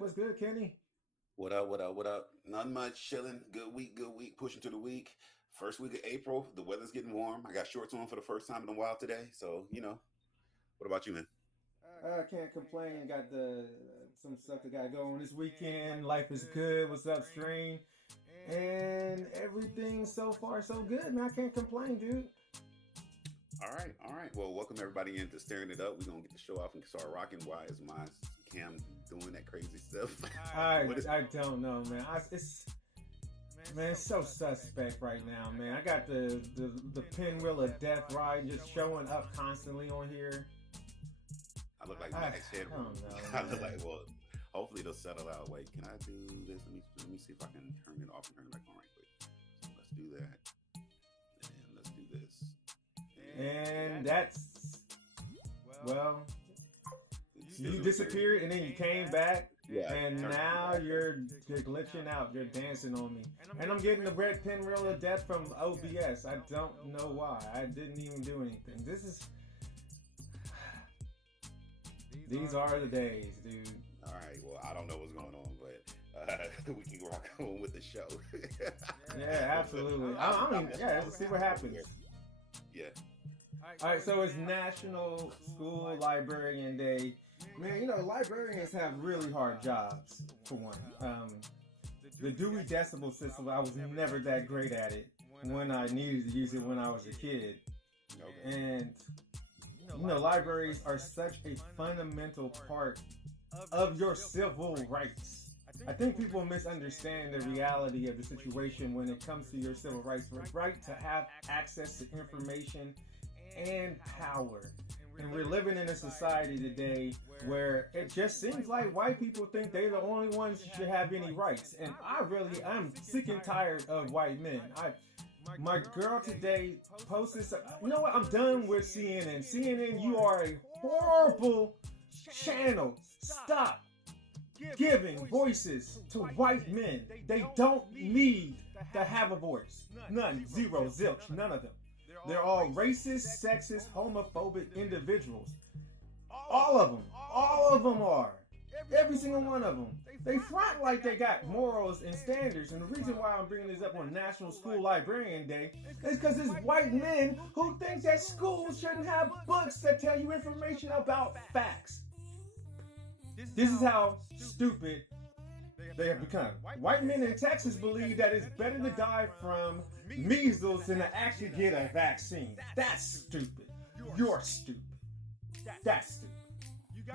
What's good, Kenny? What up? What up? What up? Nothing much. Chilling. Good week. Good week. Pushing to the week. First week of April. The weather's getting warm. I got shorts on for the first time in a while today. So. What about you, man? I can't complain. Got the some stuff that got to go on this weekend. Life is good. What's up, stream? And everything so far so good, man. I can't complain, dude. All right. All right. Well, welcome everybody into Staring It Up. We're gonna get the show off and start rocking. Why is my cam doing that crazy stuff? I What is- I don't know, man. It's so suspect right now, man. I got the pinwheel of death ride just showing up constantly on here. I look like I Max Headroom. don't know, I look man. like well. Hopefully it'll settle out. Wait, can I do this? Let me see if I can turn it off and turn it back on right quick. So let's do that. And let's do this. And that's well, you Sizzle disappeared and then you came back. Yeah. And now you're glitching out. You're dancing on me. And I'm getting the red pinwheel of death from OBS. I don't know why. I didn't even do anything. These are the days, dude. All right. Well, I don't know what's going on, but we can rock on with the show. Yeah, absolutely. I mean, yeah, let's see what happens. Yeah. All right, so it's National School Librarian Day. Man, librarians have really hard jobs, for one. The Dewey Decimal System, I was never that great at it when I needed to use it when I was a kid. Okay. And libraries are such a fundamental part of your civil rights. I think people misunderstand the reality of the situation when it comes to your civil rights. The right to have access to information and power. And we're living in a society today where it just seems like white people think they're the only ones who should have any rights. And I'm sick and tired of white men. My girl today posted you know what? I'm done with CNN. CNN, you are a horrible channel. Stop giving voices to white men. They don't need to have a voice. None. Zero. Zilch. None of them. They're all racist, sexist, homophobic individuals. All of them. All of them are. Every single one of them. They front like they got morals and standards. And the reason why I'm bringing this up on National School Librarian Day is because it's white men who think that schools shouldn't have books that tell you information about facts. This is how stupid they have become. White men in Texas believe that it's better to die from measles than to actually get a vaccine. That's stupid. You're stupid. That's stupid.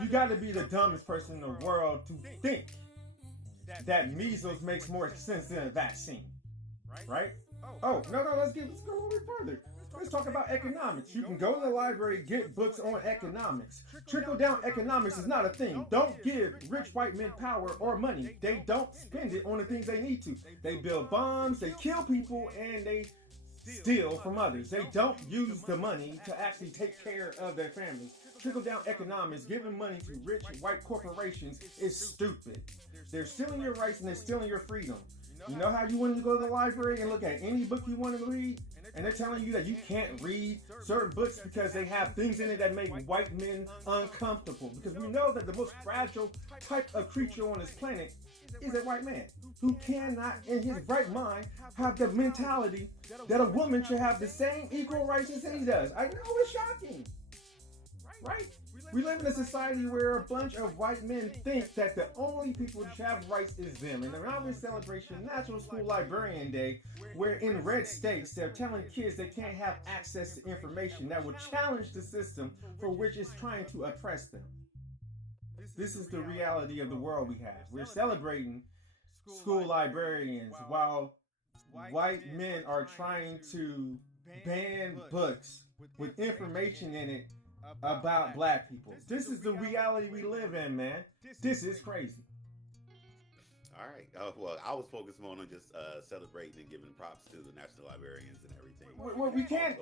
You got to be the dumbest person in the world to think that measles makes more sense than a vaccine. Right? Oh, no, let's go a little bit further. Let's talk about economics. You can go to the library, get books on economics. Trickle-down economics is not a thing. Don't give rich white men power or money. They don't spend it on the things they need to. They build bombs, they kill people, and they steal from others. They don't use the money to actually take care of their families. Trickle-down economics, giving money to rich white corporations, is stupid. They're stealing your rights and they're stealing your freedom. You know how you wanted to go to the library and look at any book you wanted to read? And they're telling you that you can't read certain books because they have things in it that make white men uncomfortable. Because we know that the most fragile type of creature on this planet is a white man who cannot, in his right mind, have the mentality that a woman should have the same equal rights as he does. I know it's shocking, right? We live in a society where a bunch of white men think that the only people who should have rights is them. And around this celebration, National School Librarian Day, where in red states they're telling kids they can't have access to information that will challenge the system for which it's trying to oppress them. This is the reality of the world we have. We're celebrating school librarians while white men are trying to ban books with information in it about black people. This is the reality we live in, man. This is crazy. All right. Well, I was focused more on just celebrating and giving props to the National Librarians and everything. Well,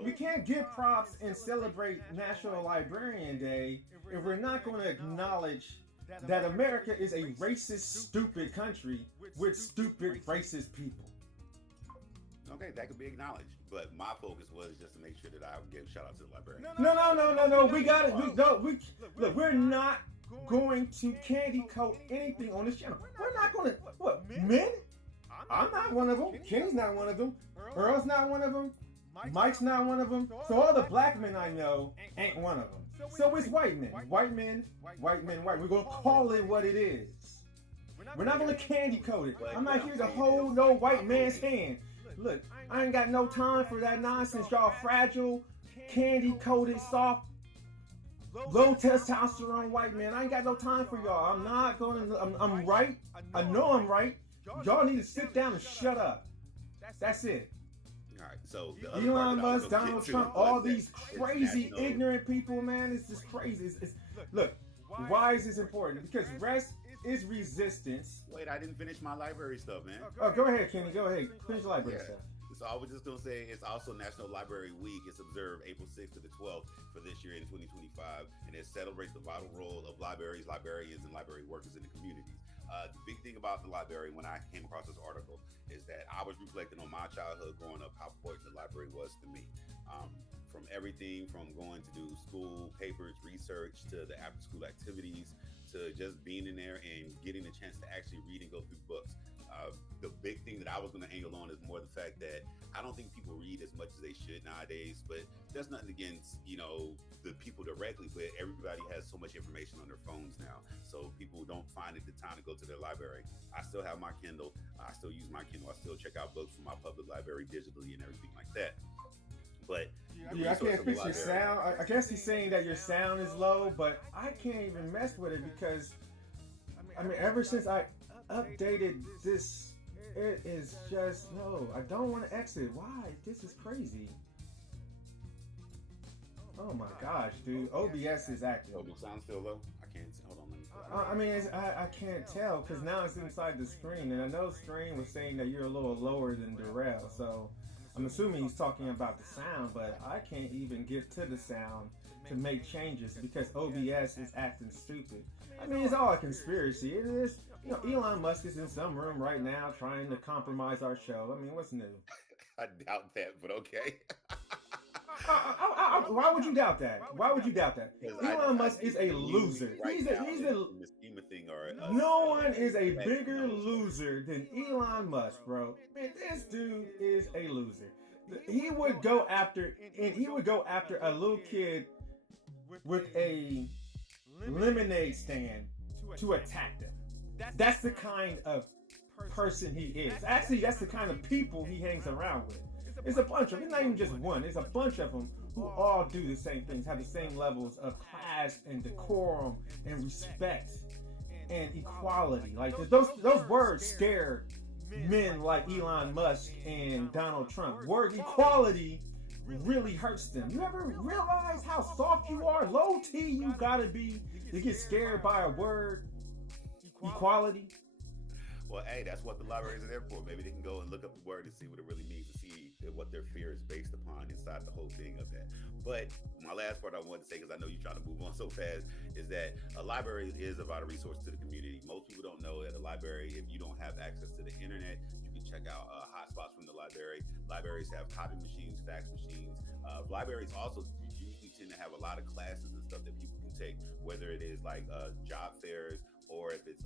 we can't give props and celebrate National Librarian Day if we're not going to acknowledge that America is a racist, stupid country with stupid, racist people. Okay, that could be acknowledged, but my focus was just to make sure that I would give shout out to the librarian. No. We got it. Look, we're not going to candy coat anything on this channel. We're not going to, what, men? I'm not one of them. Kenny's not one of them. Earl's not one of them. Mike's not one of them. So all the black men I know ain't one of them. So it's white men. White men, white men, white. We're going to call it what it is. We're not going to candy coat it. I'm not here to hold no white man's hand. Look, I ain't got no time for that nonsense. Y'all fragile, candy coated, soft, low testosterone white man. I ain't got no time for y'all. I'm not going to, I'm right. I know I'm right. Y'all need to sit down and shut up. That's it. All right, so Elon Musk, Donald Trump, all these crazy, ignorant people, man. It's just crazy. Look, why is this important? Because rest is resistance. Wait, I didn't finish my library stuff, man. Oh, go ahead, Kenny. Go ahead. Finish the library stuff. So I was just going to say, it's also National Library Week. It's observed April 6th to the 12th for this year in 2025. And it celebrates the vital role of libraries, librarians, and library workers in the communities. The big thing about the library, when I came across this article, is that I was reflecting on my childhood growing up, how important the library was to me. From everything from going to do school papers, research, to the after-school activities, to just being in there and getting a chance to actually read and go through books. The big thing that I was going to angle on is more the fact that I don't think people read as much as they should nowadays, but there's nothing against, the people directly, but everybody has so much information on their phones now. So people don't find it the time to go to their library. I still have my Kindle. I still use my Kindle. I still check out books from my public library digitally and everything like that. But yeah, I can't fix your sound. I guess he's saying that your sound is low, but I can't even mess with it because, ever since I updated this, it is just, no, I don't want to exit. Why? This is crazy. Oh my gosh, dude. OBS is active. Oh, the sound still low? I can't see. Hold on. I can't tell because now it's inside the screen, and I know Screen was saying that you're a little lower than Darrell, so I'm assuming he's talking about the sound, but I can't even get to the sound to make changes because OBS is acting stupid. It's all a conspiracy. It is. Elon Musk is in some room right now trying to compromise our show. What's new? I doubt that, but okay. Why would you doubt that? Why would you doubt that? Elon Musk is a loser. He's a no one is a bigger loser than Elon Musk, bro. Man, this dude is a loser. He would go after a little kid with a lemonade stand to attack them. That's the kind of person he is. Actually, that's the kind of people he hangs around with. It's a bunch of them. It's not even just one. It's a bunch of them who all do the same things, have the same levels of class and decorum and respect and equality. Like those words scare men like Elon Musk and Donald Trump. Word equality really hurts them. You ever realize how soft you are? Low T you gotta be to get scared by a word equality. Well, hey, that's what the libraries are there for. Maybe they can go and look up the word and see what it really means, to see what their fear is based upon inside the whole thing of that. But my last part I wanted to say, because I know you're trying to move on so fast, is that a library is a vital resource to the community. Most people don't know that a library, if you don't have access to the internet, you can check out hotspots from the library. Libraries have copy machines, fax machines. Libraries also usually tend to have a lot of classes and stuff that people can take, whether it is like job fairs, or if it's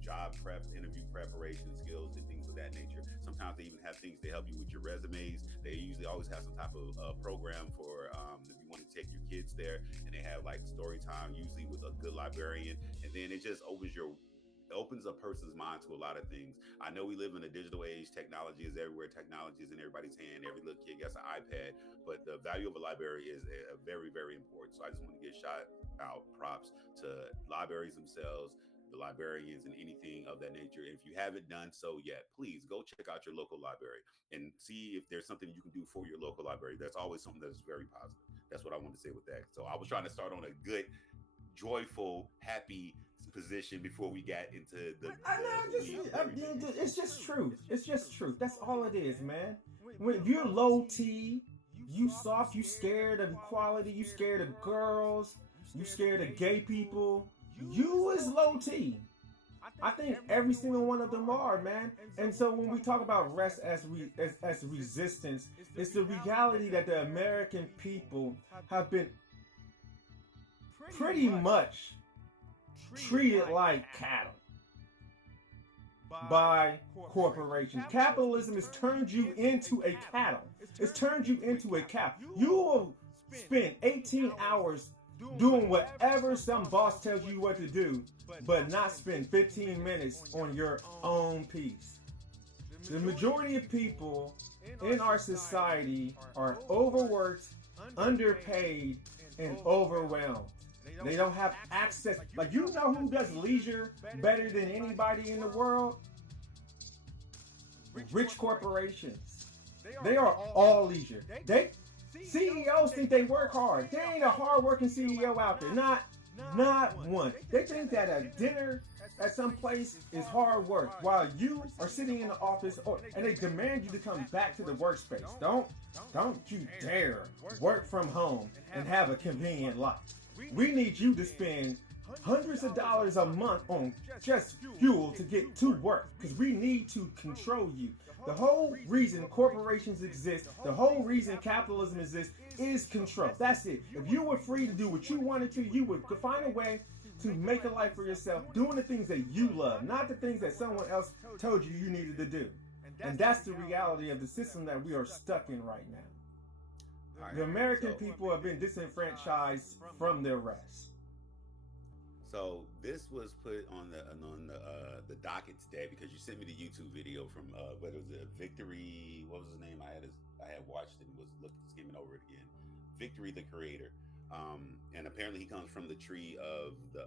job prep, interview preparation skills, and things of that nature. Sometimes they even have things to help you with your resumes. They usually always have some type of program for if you want to take your kids there, and they have like story time, usually with a good librarian. And then it just opens a person's mind to a lot of things. I know we live in a digital age. Technology is everywhere. Technology is in everybody's hand. Every little kid gets an iPad. But the value of a library is very, very important. So I just want to give shout out props to libraries themselves, the librarians, and anything of that nature. If you haven't done so yet, please go check out your local library and see if there's something you can do for your local library. That's always something that's very positive. That's what I want to say with that. So I was trying to start on a good, joyful, happy position before we got into it's just truth. It's just truth. That's all it is, man. When you're low T, you soft, you scared of equality, you scared of girls, you scared of gay people. You is low T. I think every single one of them are, man. And so when we talk about rest as resistance, it's the reality that the American people have been pretty much treated like cattle by corporations. Capitalism has turned you into a cattle. It's turned you into a cow. You will spend 18 hours doing whatever some boss tells you what to do, but not spend 15 minutes on your own piece. The majority of people in our society are overworked, underpaid, and overwhelmed. They don't have access. Like, you know who does leisure better than anybody in the world? Rich corporations. They are all leisure. CEOs think they work hard. There ain't a hard-working CEO out there. Not one. They think that a dinner at some place is hard work, while you are sitting in the office, and they demand you to come back to the workspace. Don't you dare work from home and have a convenient life. We need you to spend hundreds of dollars a month on just fuel to get to work, because we need to control you. The whole reason corporations exist, the whole reason capitalism exists, is control. That's it. If you were free to do what you wanted to, you would find a way to make a life for yourself, doing the things that you love, not the things that someone else told you you needed to do. And that's the reality of the system that we are stuck in right now. The American people have been disenfranchised from their rest. So this was put on the docket today because you sent me the YouTube video from what was it, Victory? What was his name? I had watched it and was skimming over it again. Victory, the creator, and apparently he comes from the tree of the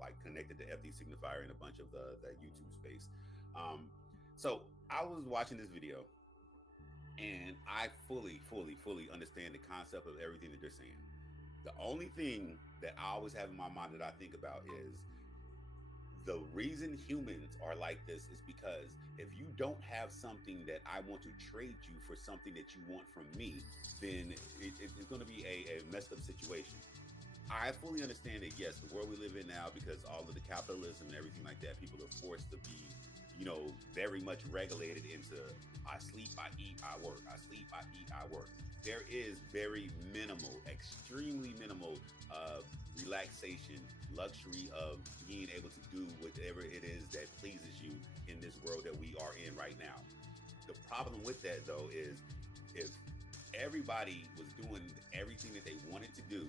like connected to FD Signifier and a bunch of that YouTube space. So I was watching this video, and I fully understand the concept of everything that they're saying. The only thing that I always have in my mind that I think about is the reason humans are like this is because if you don't have something that I want to trade you for something that you want from me, then it's going to be a messed up situation. I fully understand that, yes, the world we live in now, because all of the capitalism and everything like that, people are forced to be, very much regulated into I sleep, I eat, I work. I sleep, I eat, I work. There is very minimal, extremely minimal relaxation, luxury of being able to do whatever it is that pleases you in this world that we are in right now. The problem with that, though, is if everybody was doing everything that they wanted to do,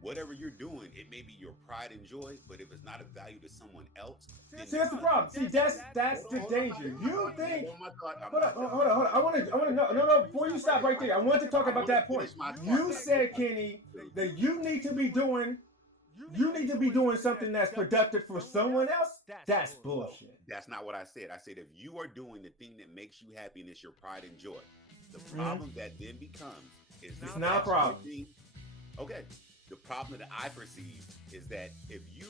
whatever you're doing, it may be your pride and joy, but if it's not of value to someone else, then see, that's the problem. See, that's the danger. You think? Hold on. I want to know. No. Before you stop right there, I want to talk about that point. You said, Kenny, that you need to be doing something that's productive for someone else. That's bullshit. That's not what I said. I said if you are doing the thing that makes you happy and it's your pride and joy, the problem that then becomes is it's not a problem. Okay. The problem that I perceive is that if you,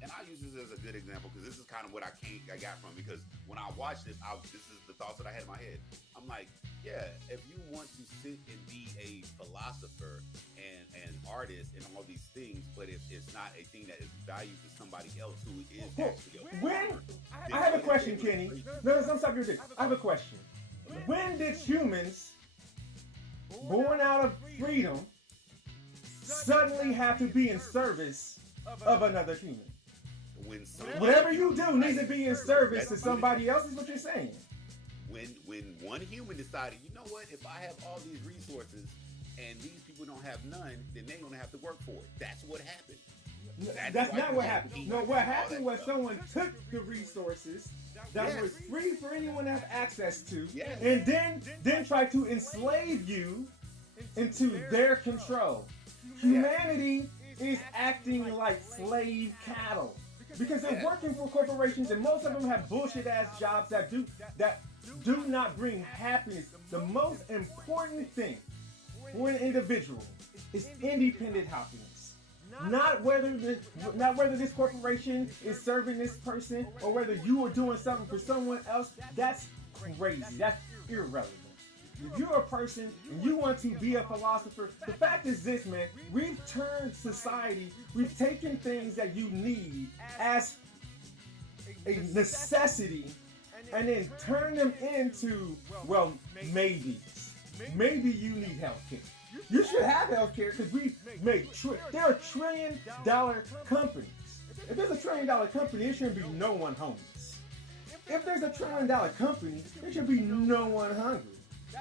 and I use this as a good example because this is kind of what I got from, because when I watched this, this is the thoughts that I had in my head. I'm like, yeah, if you want to sit and be a philosopher and artist and all these things, but if it's not a thing that is valued to somebody else who is actually I have a question, Kenny. No, don't stop your thing. I have a question. When did humans born out of freedom suddenly have to be in service of another human? Whatever you do needs to be in service to somebody else, is what you're saying. When one human decided, you know what, if I have all these resources and these people don't have none, then they're going to have to work for it. That's what happened. That's not what happened. No, what happened was someone took the resources that was free for anyone to have access to, and then tried to enslave you into their control. Humanity is acting like slave cattle because they're working for corporations, and most of them have bullshit ass jobs that do not bring happiness. The most important thing for an individual is independent happiness. Not whether this corporation is serving this person or whether you are doing something for someone else. That's crazy. That's irrelevant. If you're a person and you want to be a philosopher, the fact is this, man, we've turned society, we've taken things that you need as a necessity and then turn them into, well, maybes. Maybe you need health care. You should have health care because we make there are $1 trillion companies. If there's $1 trillion company, there shouldn't be no one homeless. If there's $1 trillion company, there should be no one hungry.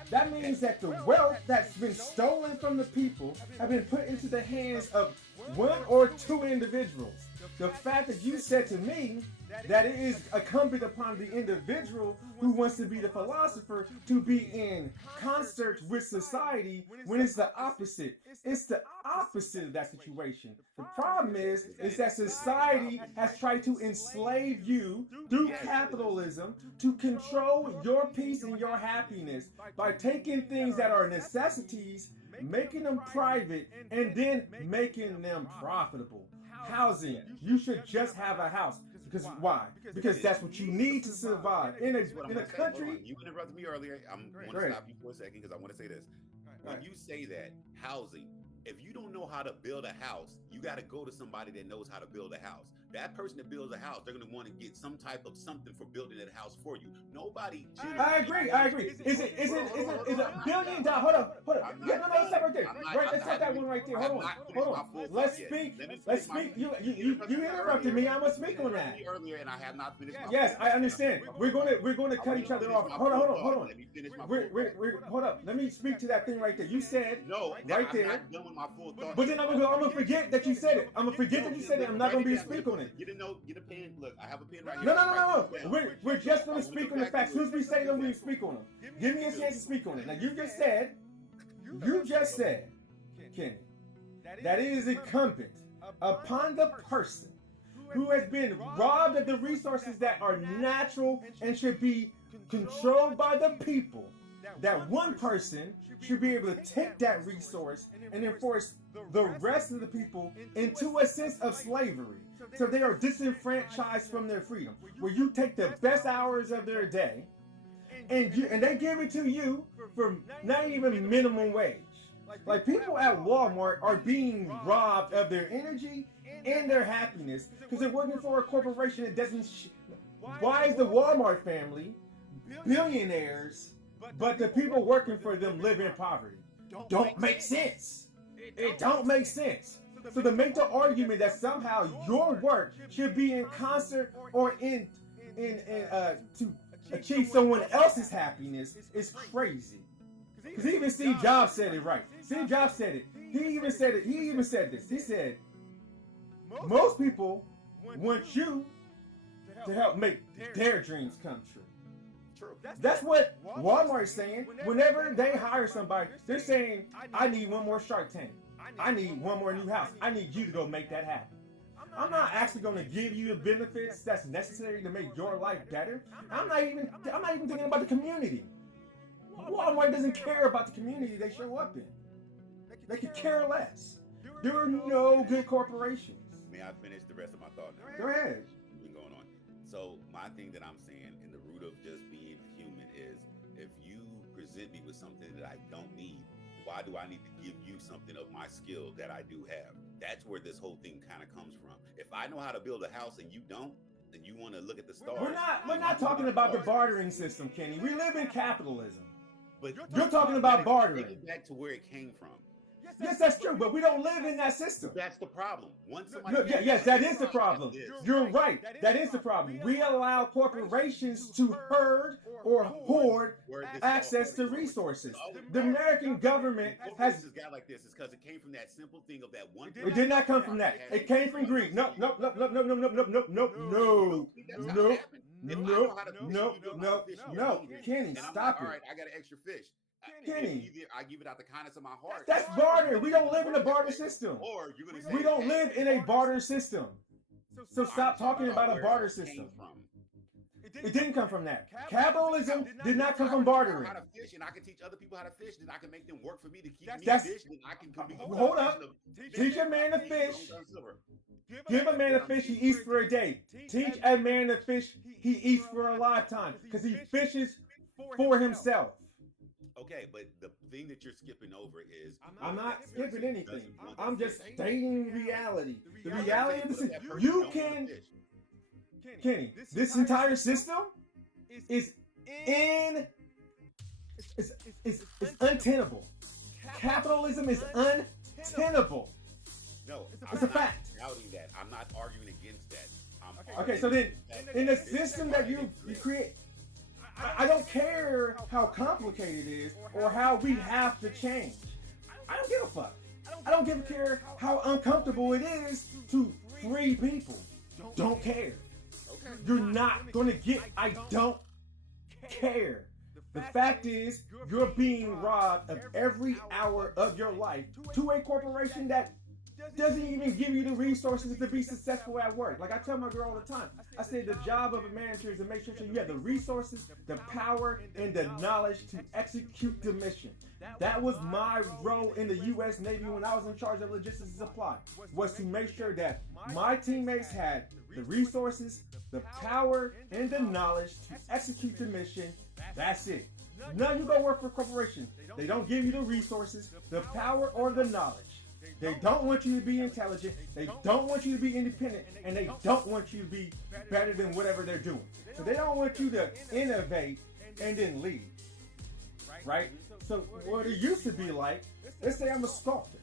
That means that the wealth that's been stolen from the people have been put into the hands of 1 or 2 individuals. The fact that you said to me that it is incumbent upon the individual who wants to be the philosopher to be in concert with society when it's the opposite. It's the opposite of that situation. The problem is that society has tried to enslave you through capitalism to control your peace and your happiness by taking things that are necessities, making them private, and then making them profitable. Housing. You should just have a house. Because why? Because that's what you need to survive in a country. You interrupted me earlier. I'm going to stop you for a second because I want to say this. When you say that housing, if you don't know how to build a house, you got to go to somebody that knows how to build a house. That person that builds a house, they're going to want to get some type of something for building that house for you. Nobody. I agree. Is it $1 billion? Hold up. Yeah, no, stop right there. Let's stop that one right there. Hold on. Let's speak. You interrupted me. I'm gonna speak on that. Earlier, and I have not finished. Yes, I understand. We're gonna cut each other off. Hold on. Hold up. Let me speak to that thing right there. You said right there. I'm not done with my full thought. But then I'm gonna forget that you said it. I'm gonna forget that you said it. I'm not gonna be a speak on it. Get a pen. Look, I have a pen right here. No. We're just gonna speak on the facts. Who's we say that we speak on them? Give me a chance to speak on it. Now you just said, Kenny, that it is incumbent upon the person who has been robbed of the resources that are natural and should be controlled by the people, that one person should be able to take that resource and enforce the rest of the people into a sense of slavery. So they are disenfranchised from their freedom, where you take the best hours of their day and they give it to you for not even minimum wage. Like people at Walmart are being robbed of their energy and their happiness because they're working for a corporation that doesn't. Why is the Walmart family billionaires, but the people working for them live in poverty? Don't make sense. It don't make sense. So to make the argument that somehow your work should be in concert or to achieve someone else's happiness is crazy. Because even Steve Jobs said it right. Steve Jobs said it. He even said this. He said, most people want you to help make their dreams come true. That's what Walmart is saying. Whenever they hire somebody, they're saying, I need one more Shark Tank. I need one more new house. I need you to go make that happen. I'm not actually going to give you the benefits that's necessary to make your life better. I'm not even thinking about the community. Walmart doesn't care about the community they show up in. They could care less. There are no good corporations. May I finish the rest of my thought now? Go ahead. Been going on. So my thing that I'm saying in the root of just being human is if you present me with something that I don't need, why do I need to give you something of my skill that I do have? That's where this whole thing kind of comes from. If I know how to build a house and you don't, then you want to look at the stars. We're not talking about the bartering system, Kenny. We live in capitalism. But you're talking about bartering. Take it back to where it came from. Yes, that's true, but we don't live in that system. That's the problem. Yes, that is the problem. You're right. That is the problem. We allow corporations to herd or hoard access to resources. The American government has this guy like this is because it came from that simple thing of that one. It did not come from that. It came from greed. No. Kenny, stop it. All right, I got an extra fish. Kenny, I give it out the kindness of my heart. That's barter. We don't live in a barter system. Or you're gonna say we don't live in a barter system. So stop talking about a barter system. It didn't come from that. Capitalism did not come from bartering. How to fish, and I can teach other people how to fish, then I can make them work for me to keep me fish, then I can come. Hold up. Teach a man to fish. Give a man a fish he eats for a day. Teach a man to fish he eats for a lifetime because he fishes for himself. Okay, but the thing that you're skipping over is... I'm not skipping anything. I'm just stating reality. The reality of the system. You can... Kenny, this entire system is untenable. Capitalism is untenable. No, It's I'm a not fact. doubting that. I'm not arguing against that. Okay, so then in the system that you create, I don't care how complicated it is or how we have to change. I don't give a fuck. I don't give a care how uncomfortable it is to free people. Don't care. You're not gonna get. I don't care. The fact is, you're being robbed of every hour of your life to a corporation that doesn't even give you the resources to be successful at work. Like I tell my girl all the time, I said the job of a manager is to make sure you have the resources, the power, and the knowledge to execute the mission. That was my role in the U.S. Navy when I was in charge of logistics and supply, was to make sure that my teammates had the resources, the power, and the knowledge to execute the mission. That's it. Now you go work for a corporation. They don't give you the resources, the power, or the knowledge. They don't want you to be intelligent. They don't want you to be independent. And they don't want you to be better than whatever they're doing. So they don't want you to innovate and then leave. Right? So what it used to be like, let's say I'm a sculptor.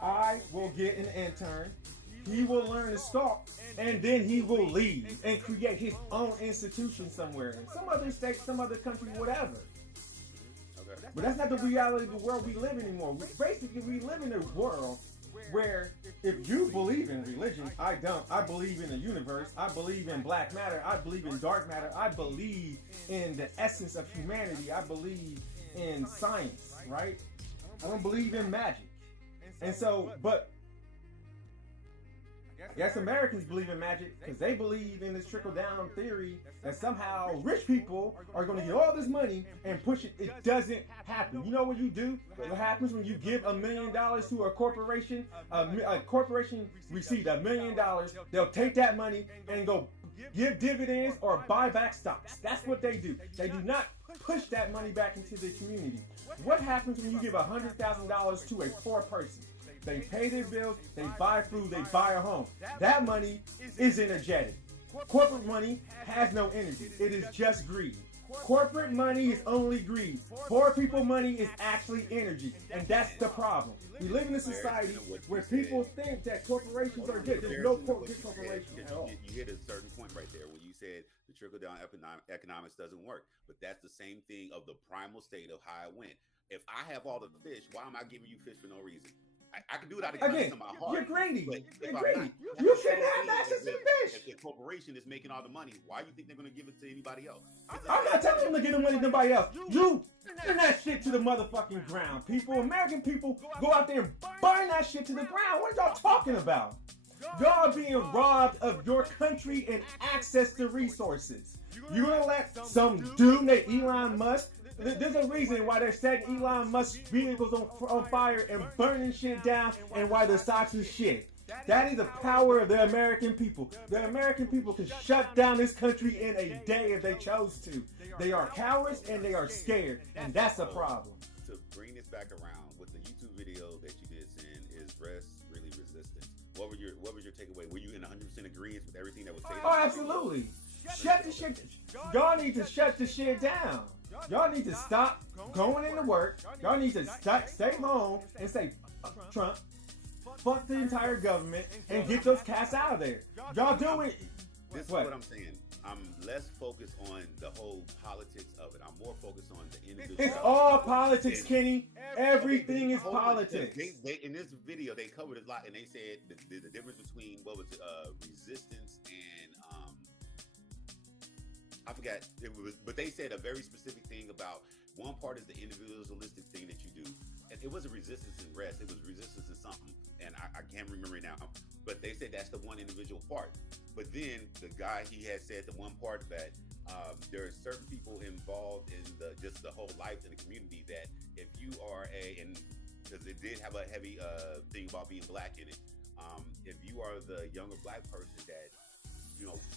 I will get an intern. He will learn to sculpt. And then he will leave and create his own institution somewhere. In some other state, some other country, whatever. But that's not the reality of the world we live in anymore. Basically, we live in a world where if you believe in religion, I don't. I believe in the universe. I believe in black matter. I believe in dark matter. I believe in the essence of humanity. I believe in science, right? I don't believe in magic. And so, but I guess Americans believe in magic because they believe in this trickle-down theory that somehow rich people are going to get all this money and push it. It doesn't happen. You know what you do? What happens when you give $1 million to a corporation? A corporation received $1 million. They'll take that money and go give dividends or buy back stocks. That's what they do. They do not push that money back into the community. What happens when you give $100,000 to a poor person? They pay their bills, they buy food, they buy a home. That money is energetic. Corporate money has no energy. It is just greed. Corporate money is only greed. Poor people money is actually energy. And that's the problem. We live in a society where people think that corporations are good. There's no good corporation at all. You hit a certain point right there when you said the trickle-down economics doesn't work. But that's the same thing of the primal state of how it went. If I have all the fish, why am I giving you fish for no reason? I can do it out of kindness of my heart. You're greedy. You're greedy. You shouldn't have access to fish. If the corporation is making all the money, why do you think they're going to give it to anybody else? I'm not telling them to give the money to anybody else. You burn that shit to the motherfucking ground, people. American people go out there and burn that shit to the ground. What are y'all talking about? Y'all being robbed of your country and access to resources. You're going to let some dude named Elon Musk. There's a reason why they're setting Elon Musk's vehicles on fire and burning shit down, and why the stocks is shit. That is the power of the American people. The American people can shut down this country in a day if they chose to. They are cowards and they are scared, and that's a problem. To bring this back around with the YouTube video that you did send, is rest really resistance? What was your takeaway? Were you in 100% agreement with everything that was said? Oh, absolutely. Shut the shit. Y'all need to shut the shit down. Y'all need to stop going into work. Y'all need to stay home and say, fuck Trump, fuck the entire government, and get those cats out of there. Y'all do it. This is what I'm saying. I'm less focused on the whole politics of it. I'm more focused on the individual. It's all politics, Kenny. Everything is politics. They, in this video, they covered a lot, and they said the difference between resistance and I forgot it was, but they said a very specific thing about one part is the individualistic thing that you do, and it wasn't resistance and rest. It was resistance and something, and I can't remember it now. But they said that's the one individual part. But then the guy, he had said the one part that there are certain people involved in just the whole life in the community that if you are because it did have a heavy thing about being black in it. If you are the younger black person that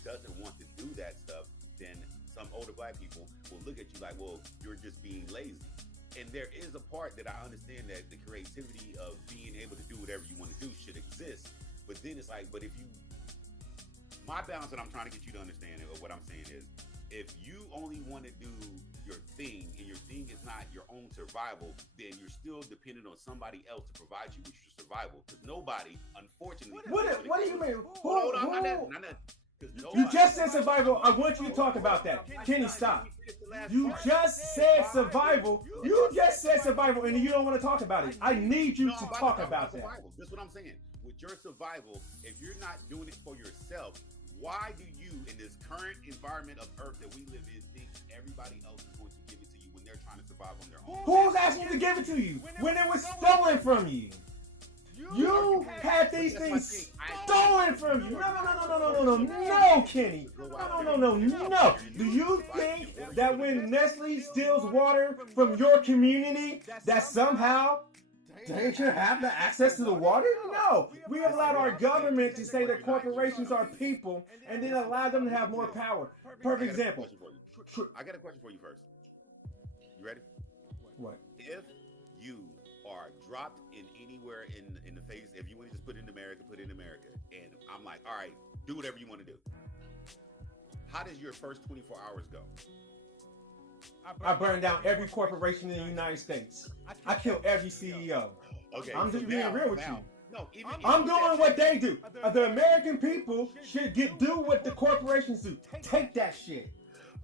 doesn't want to do that stuff, then some older black people will look at you like, well, you're just being lazy. And there is a part that I understand that the creativity of being able to do whatever you want to do should exist. But then it's like, my balance that I'm trying to get you to understand, or what I'm saying is, if you only want to do your thing, and your thing is not your own survival, then you're still dependent on somebody else to provide you with your survival. Because nobody, unfortunately, What do you mean? Hold on, not that. You just said survival. I want you to talk about that. Kenny, stop. You just said survival. You just said survival, and you don't want to talk about it. I need you to talk about that. That's what I'm saying. With your survival, if you're not doing it for yourself, why do you, in this current environment of Earth that we live in, think everybody else is going to give it to you when they're trying to survive on their own? Who's asking you to give it to you when it was stolen from you? You had these things stolen from you. No, Kenny. No. Do you think that when Nestle steals water from your community, that somehow they should have the access to the water? No. We allowed our government to say that corporations are people and then allow them to have more power. Perfect example. I got a question for you first. You ready? What? If you are dropped in anywhere in the face, if you want to just put it in America, and I'm like, all right, do whatever you want to do. How does your first 24 hours go? I burned down every corporation in the United States. I killed every CEO. Okay, I'm just being real with you. No, I'm doing what they do. The American people should do what the corporations do. Take that shit.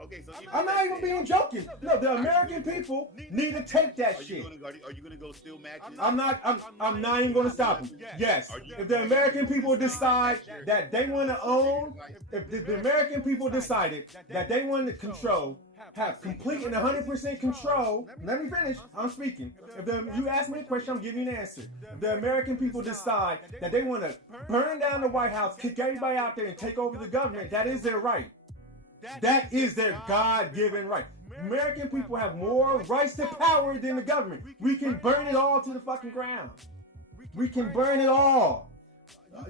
Okay, so I'm not even being joking. No, the American people need to take that shit. Are you gonna go steal matches? I'm not even gonna stop them. Yes, if the American people decide that they want to own, if the American people decided that they want to control, have complete and 100% control. Let me finish. I'm speaking. You ask me a question, I'm giving you an answer. If the American people decide that they want to burn down the White House, kick everybody out there, and take over the government, that is their right. That is their God-given right. American people have more rights to power than the government. We can burn it all to the fucking ground. We can burn it all.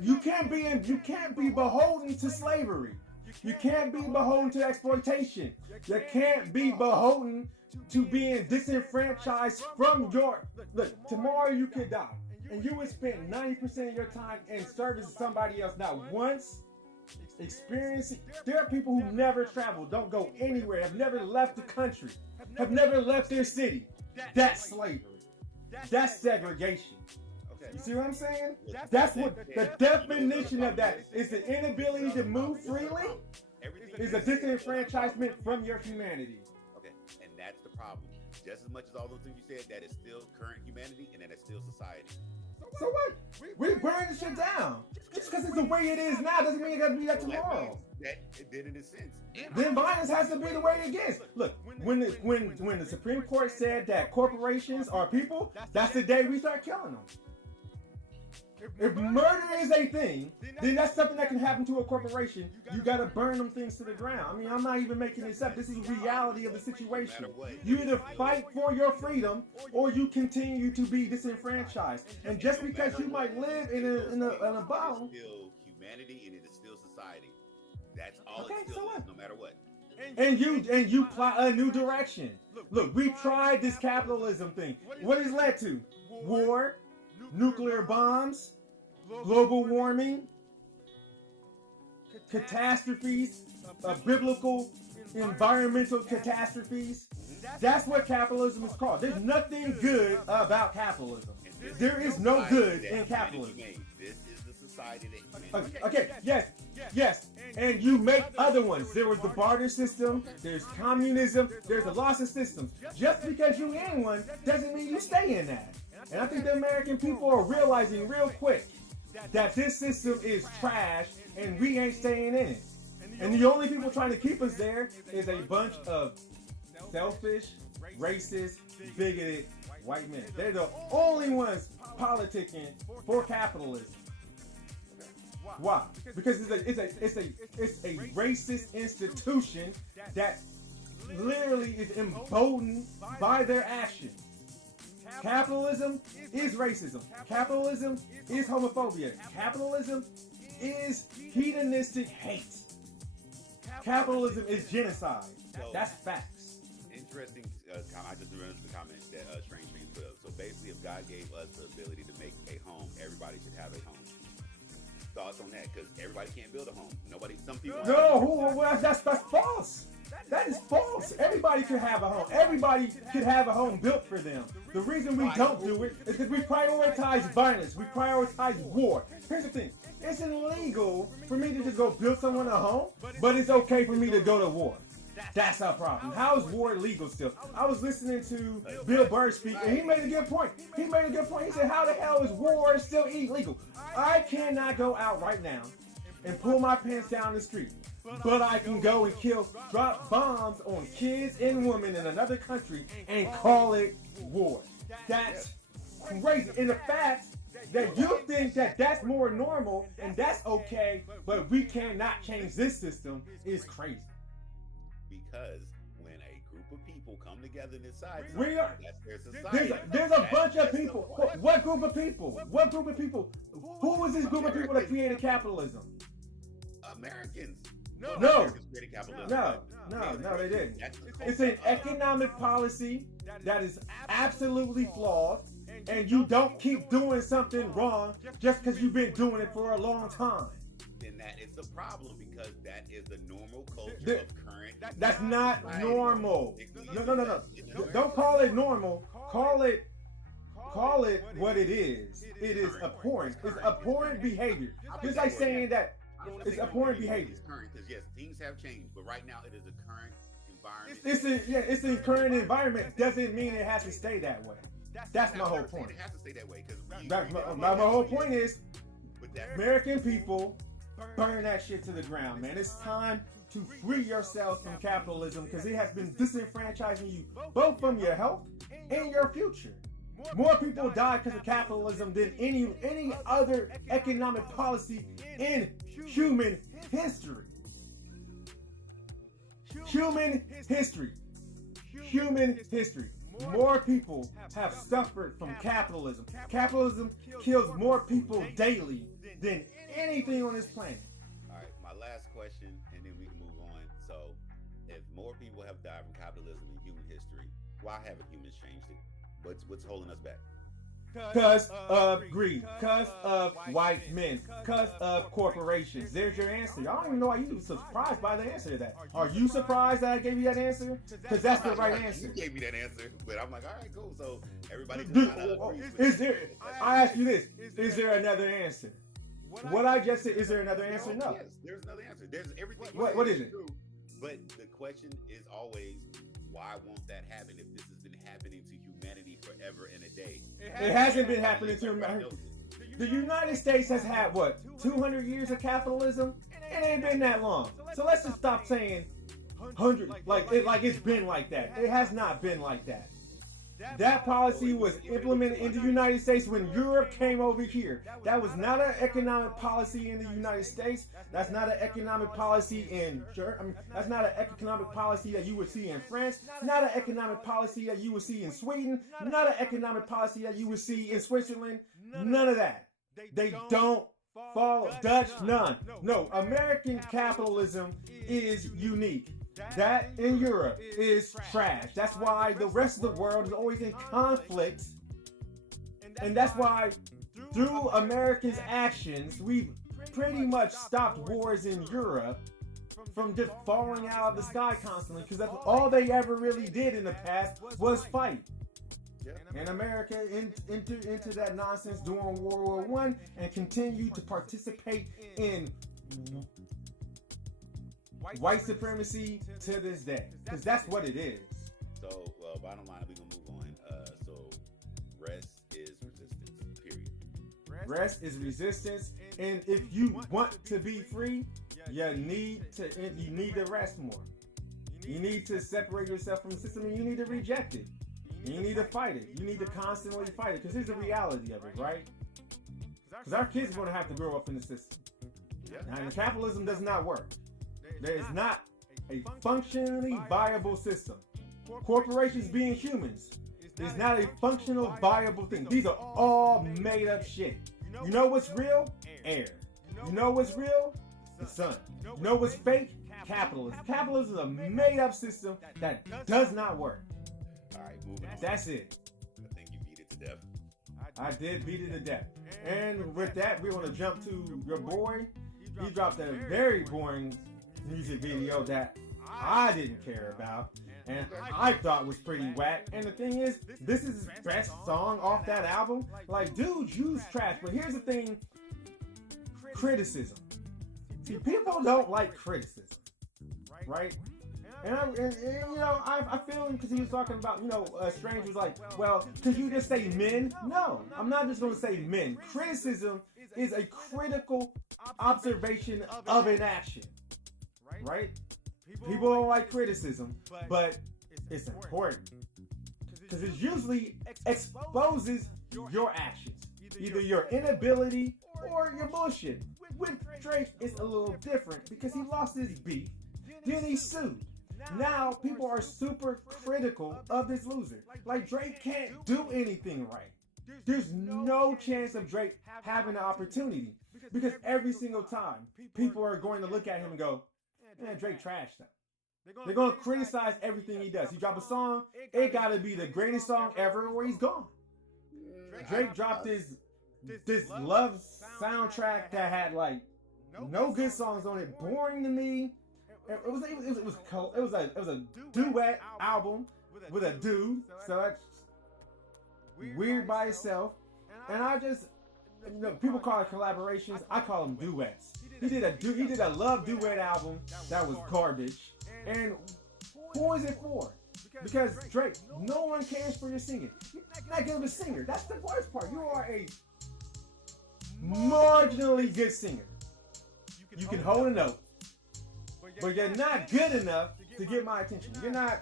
You can't be beholden to slavery. You can't be beholden to exploitation. You can't be beholden to being disenfranchised from your... Look, tomorrow you could die. And you would spend 90% of your time in service to somebody else. Not once experiencing. There are people who never travel, don't go anywhere, have never left the country, have never left their city. That's slavery. That's segregation. You see what I'm saying? That's what the definition of that is. The inability to move freely is a disenfranchisement from your humanity. Okay, and that's the problem. Just as much as all those things you said, that is still current humanity and that is still society. So what? We burn the shit down. Just because it's the way it is now doesn't mean it got to be that tomorrow. That then in a sense. Then violence has to be the way it gets. Look, when the Supreme Court said that corporations are people, that's the day we start killing them. If murder is a thing, then that's something that can happen to a corporation. You gotta burn them things to the ground. I mean, I'm not even making this up. This is the reality of the situation. You either fight for your freedom or you continue to be disenfranchised. And just because you might live in a bomb, it's still humanity and it is still society. That's all it still is, no matter what. And you plot a new direction. Look, we tried this capitalism thing. What has led to? War, nuclear bombs, global warming, catastrophes, biblical environmental catastrophes. That's what capitalism is called. There's nothing good about capitalism. There is no good in capitalism. This is the society that humanity. Okay, yes. And you make other ones. There was the barter system, there's communism, there's lots of systems. Just because you're in one doesn't mean you stay in that. And I think the American people are realizing real quick that this system is trash and we ain't staying in it. And the only people trying to keep us there is a bunch of selfish, racist, bigoted white men. They're the only ones politicking for capitalism. Why? Because it's a racist institution that literally is emboldened by their actions. Capitalism is racism. Capitalism is homophobia. Capitalism is hedonistic hate. Capitalism is genocide. That's facts. Interesting comment. I just remembered the comment that Strange Things put up. So basically, if God gave us the ability to make a home, everybody should have a home. Thoughts on that? Because everybody can't build a home. Some people. No, that's false. That is false. Everybody could have a home. Everybody could have a home built for them. The reason we don't do it is because we prioritize violence. We prioritize war. Here's the thing. It's illegal for me to just go build someone a home, but it's okay for me to go to war. That's our problem. How is war illegal still? I was listening to Bill Burr speak, and he made a good point. He said, how the hell is war still illegal? I cannot go out right now and pull my pants down the street, but I can go and drop bombs on kids and women in another country and call it war. That's crazy. And the fact that you think that that's more normal and that's okay, but we cannot change this system is crazy. Because when a group of people come together and decide that's their society. There's a bunch of people. What group of people? What group of people? Who was this group of people that created capitalism? Americans. No, Americans created capitalism. No, they didn't. It's an economic policy that is absolutely flawed, and you don't keep doing something wrong just because you've been doing it for a long time. Then that is the problem, because that is the normal culture of current. That's not normal. No. Don't call it normal. Call it what it is. It is abhorrent. It's abhorrent behavior. Just like saying that it's abhorrent behavior. It's current, because yes, things have changed, but right now it is a current environment. It's a current environment. Doesn't mean it has to stay that way. That's my whole point. It has to stay that way, my whole point is American people burn that shit to the ground, man. It's time to free yourselves from capitalism, because it has been disenfranchising you both from your health and your future. More people die because of capitalism than any other economic policy in human history. Human history. More people have suffered from capitalism. Capitalism kills more people daily than anything on this planet. All right, my last question, and then we can move on. So, if more people have died from capitalism in human history, why haven't humans changed it? What's holding us back? Because of greed, because of white men, because of corporations. There's your answer. I don't even know why you were surprised by the answer to that. Are you surprised that I gave you that answer? Because that's the right answer. You gave me that answer, but I'm like, all right, cool. So everybody I ask you this, is there another answer? What I just said, is there another answer? No. Yes, there's another answer. There's everything. What is it? True. But the question is always, why won't that happen if this has been happening to humanity forever and a day? It hasn't been happening to humanity. The United States has had, 200 years of capitalism? It ain't been that long. So let's just stop saying 100, like it's been like that. It has not been like that. That policy was implemented in the United States when Europe came over here. That was not an economic policy in the United States. That's not an economic policy in Germany. That's not an economic policy that you would see in France. Not an economic policy that you would see in Sweden. Not an economic policy that you would see in Switzerland. None of that. They don't follow Dutch, none. No, American capitalism is unique. That in Europe is trash. That's why the rest of the world is always in conflict. And that's why through America's actions, we've pretty much stopped wars in Europe from just falling out of the sky constantly, because that's all they ever really did in the past was fight. And America entered into that nonsense during World War I and continued to participate in white supremacy to this day, because that's what it is. So, bottom line, we're gonna move on. So, rest is resistance. Period. Rest is resistance, and if you want to be free, you need to rest more. You need to separate yourself from the system, and you need to reject it. And you need to fight it. You need to constantly fight it, because here's the reality of it, right? Because our kids are going to have to grow up in the system. Now, capitalism does not work. There is not a functionally viable system. Corporations being humans is not a functional, viable thing. These are all made up shit. You know what's real? Air. You know what's real? The sun. You know what's fake? Capitalism. Capitalism is a made up system that does not work. All right, moving on. That's it. I think you beat it to death. I did beat it to death. And with that, we're going to jump to your boy. He dropped a very boring music video that I didn't care about, and I thought was pretty whack. And the thing is, this is his best song off that album. Like, dude, use trash. But here's the thing: criticism. See, people don't like criticism, right? And I feel him because he was talking about, Strange was like, well, could you just say men? No, I'm not just going to say men. Criticism is a critical observation of an action, right? People don't like criticism, but it's important because it usually exposes your actions, either your inability or your bullshit. With Drake, it's a little different because he lost his beef, then he sued. Now people are super critical of this loser. Like, Drake can't do anything right. There's no chance of Drake having the opportunity because every single time people are going to look at him and go, man, Drake trashed him. They're going to criticize everything he does. He dropped a song, it got to be the greatest song ever, or he's gone. Drake dropped this love soundtrack that had like no good songs on it, boring to me. It was a duet album with a dude, so that's weird by itself. And I just, people call it collaborations. I call them duets. He did a love duet album that was garbage. And who is it for? Because Drake, no one cares for your singing. You're not good of a singer. That's the worst part. You are a marginally good singer. You can hold a note, but you're not good enough to get my attention. You're not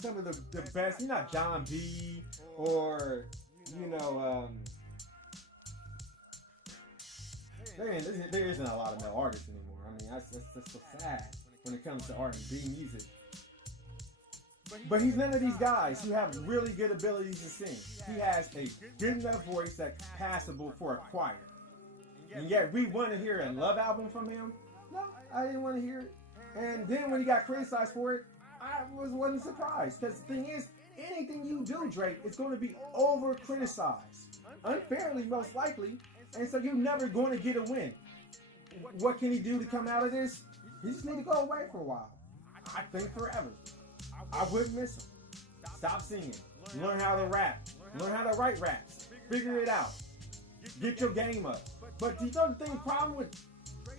some of the best. You're not John B. or there isn't a lot of male artists anymore. I mean, that's so sad when it comes to R&B music. But he's none of these guys who have really good abilities to sing. He has a good enough voice that's passable for a choir. And yet we want to hear a love album from him? No, I didn't want to hear it. And then when he got criticized for it, I wasn't surprised. Because the thing is, anything you do, Drake, is going to be over-criticized. Unfairly, most likely. And so you're never going to get a win. What can he do to come out of this? He just need to go away for a while. I think forever. I wouldn't miss him. Stop singing. Learn how to rap. Learn how to write raps. Figure it out. Get your game up. But you know the thing, problem with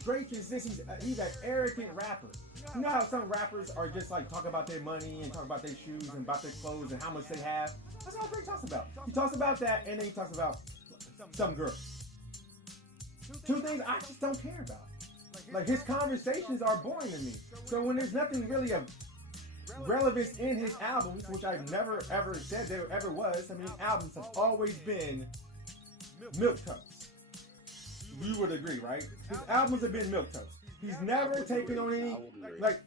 Drake is this: he's an arrogant rapper. You know how some rappers are just like talk about their money and talk about their shoes and about their clothes and how much they have? That's all Drake talks about. He talks about that, and then he talks about some girl. Two things I just don't care about. Like, his conversations are boring to me. So when there's nothing really of relevance in his albums, which I've never ever said there ever was. I mean, albums have always been milquetoast. You would agree, right? His albums have been milquetoast. He's never taken on any, like,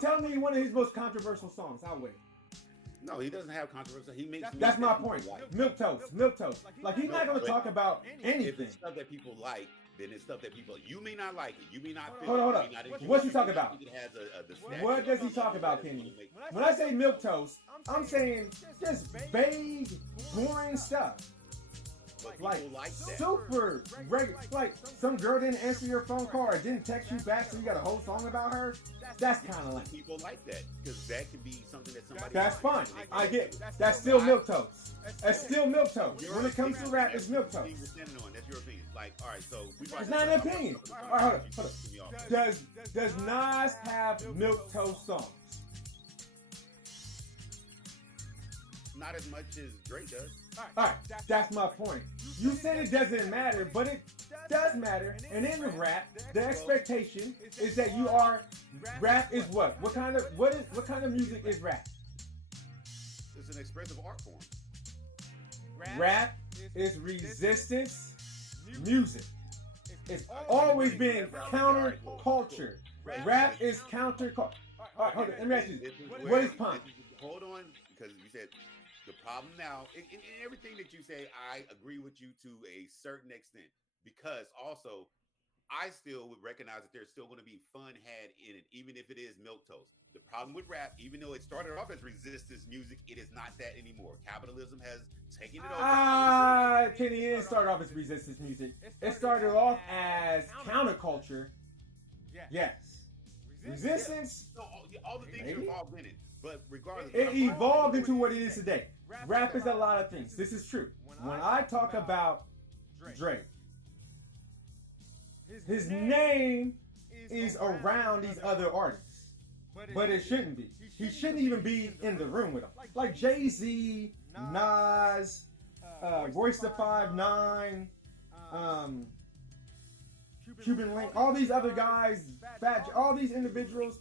tell me one of his most controversial songs. I'll wait. No, he doesn't have controversy. He makes. That's my point. Milquetoast. Like, he's not going to talk about anything. If it's stuff that people like, then it's stuff that people. You may not like it. You may not. Hold on. What's he talking about? What does he talk about, Kenny? When I say milquetoast, I'm saying just vague, boring stuff. Like super regular. Like, some girl didn't answer your phone call or didn't text you back, so you got a whole song about her. That's kind of like people like that because that can be something that somebody. That's fine. I get it. That's still milquetoast. That's still milquetoast. When it comes to rap, it's milquetoast. That's your opinion. Like, all right, so it's not an opinion. All right, hold up. Does Nas have milquetoast songs? Not as much as Drake does. All right, that's my point. You said it doesn't matter, but it does matter. And in the rap, the expectation is that you are. Rap is what? What kind of music is rap? It's an expressive art form. Rap is resistance music. It's always been counterculture. Rap is counterculture. All right, hold on. Let me ask you this. What is punk? Hold on, because you said the problem now, in everything that you say, I agree with you to a certain extent, because also I still would recognize that there's still going to be fun had in it, even if it is milquetoast. The problem with rap, even though it started off as resistance music, it is not that anymore. Capitalism has taken it over. Kenny, it didn't start off as resistance music. It started off as counterculture. Yes. Resistance. Yeah. So all the things involved in it. But regardless, it evolved into what it is today. Rap is a lot of things. This is true. When I talk about Drake, his name is around these other artists, but it shouldn't be. He shouldn't even be in the room with them. Like Jay-Z, Nas, Royce the 5'9", Cuban Link, all these other guys, all these individuals.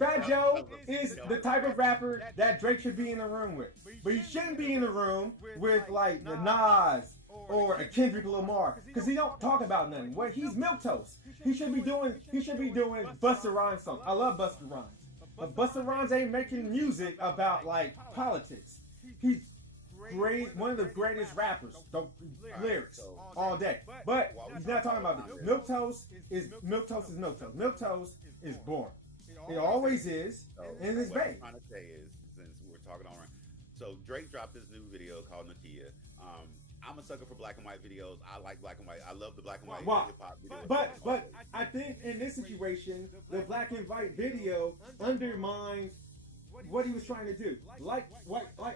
Fat Joe is the type of rapper that Drake should be in the room with, but he shouldn't be in the room with like the Nas or a Kendrick Lamar, because he don't talk about nothing. Well, he's milquetoast. He should be doing Busta Rhymes songs. I love Busta Rhymes, but Busta Rhymes ain't making music about like politics. He's great, one of the greatest rappers, lyrics all day. But he's not talking about this. Milquetoast is milquetoast. Milquetoast is boring. It always is, and it's what big. I'm trying to say is, since we're talking all around, so Drake dropped this new video called Nokia. I'm a sucker for black and white videos. I like black and white. I love the black and white hip hop videos. But I think in this situation, the black and white video undermines what he was trying to do. Like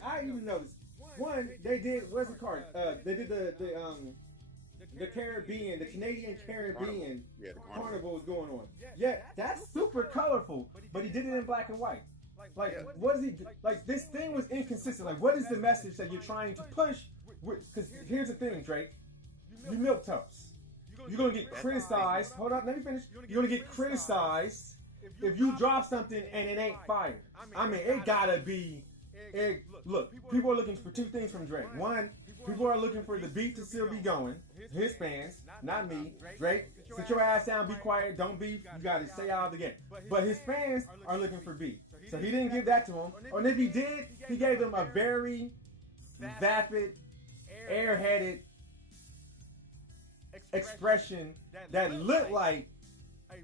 I even noticed. One, they did what's it called? They did the Caribbean, the Canadian Caribbean carnival was going on. Yeah, that's super colorful, but he did it in black and white. Like, what is he like? This thing was inconsistent. Like, what is the message that you're trying to push? Because here's the thing, Drake, you milquetoast. You're gonna get criticized. Hold up, let me finish. You're gonna get criticized if you drop something and it ain't fire. I mean, it gotta be. Look, people are looking for two things from Drake. One, people are looking for the beat to still be going. His fans, not me. Drake, sit your ass down, be quiet, don't beef. You gotta stay out of the game. But his fans are looking for beat. So he didn't give that to him. Or if he did, he gave them a very vapid, airheaded expression that looked like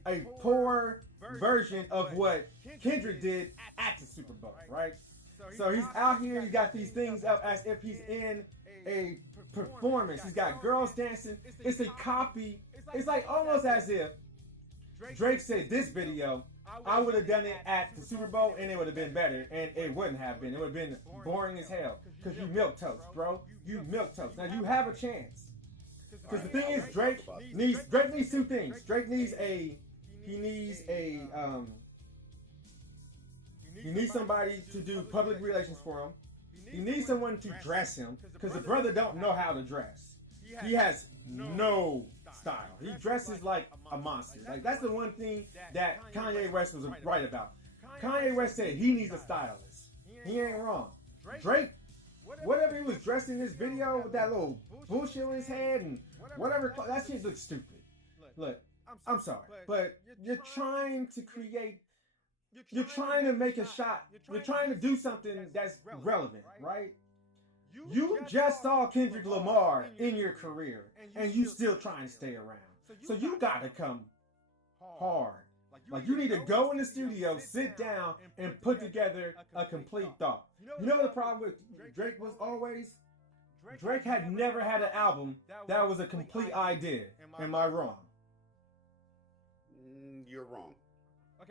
a poor version of what Kendrick did at the Super Bowl, right? So he's out here, he got these things up as if he's in a performance. He's got girls dancing. It's a copy. It's like almost as if Drake said, this video, I would have done it at the Super Bowl and it would have been better. And it wouldn't have been. It would have been boring as hell. Because you milquetoast, bro. You milquetoast. Now you have a chance. Because the thing is, Drake needs two things. Drake needs he needs somebody to do public relations for him. He needs someone to dress him, because the brother don't know how to dress. He has no style. He dresses like a monster. Like, that's the one thing that Kanye West was right about. Kanye West said he needs a stylist. He ain't wrong. Drake, whatever he was dressed in this video with that little bullshit on his head and whatever, that shit looks stupid. Look, I'm sorry, but you're trying to create. You're trying to make a shot. You're trying to do something that's relevant, right? You just saw Kendrick Lamar in your career, and you still trying to stay around. So you gotta come hard. Like, you need to go in the studio, sit down, and put together a complete thought. You know what the problem with Drake was always? Drake had never had an album that was a complete idea. Am I wrong? You're wrong.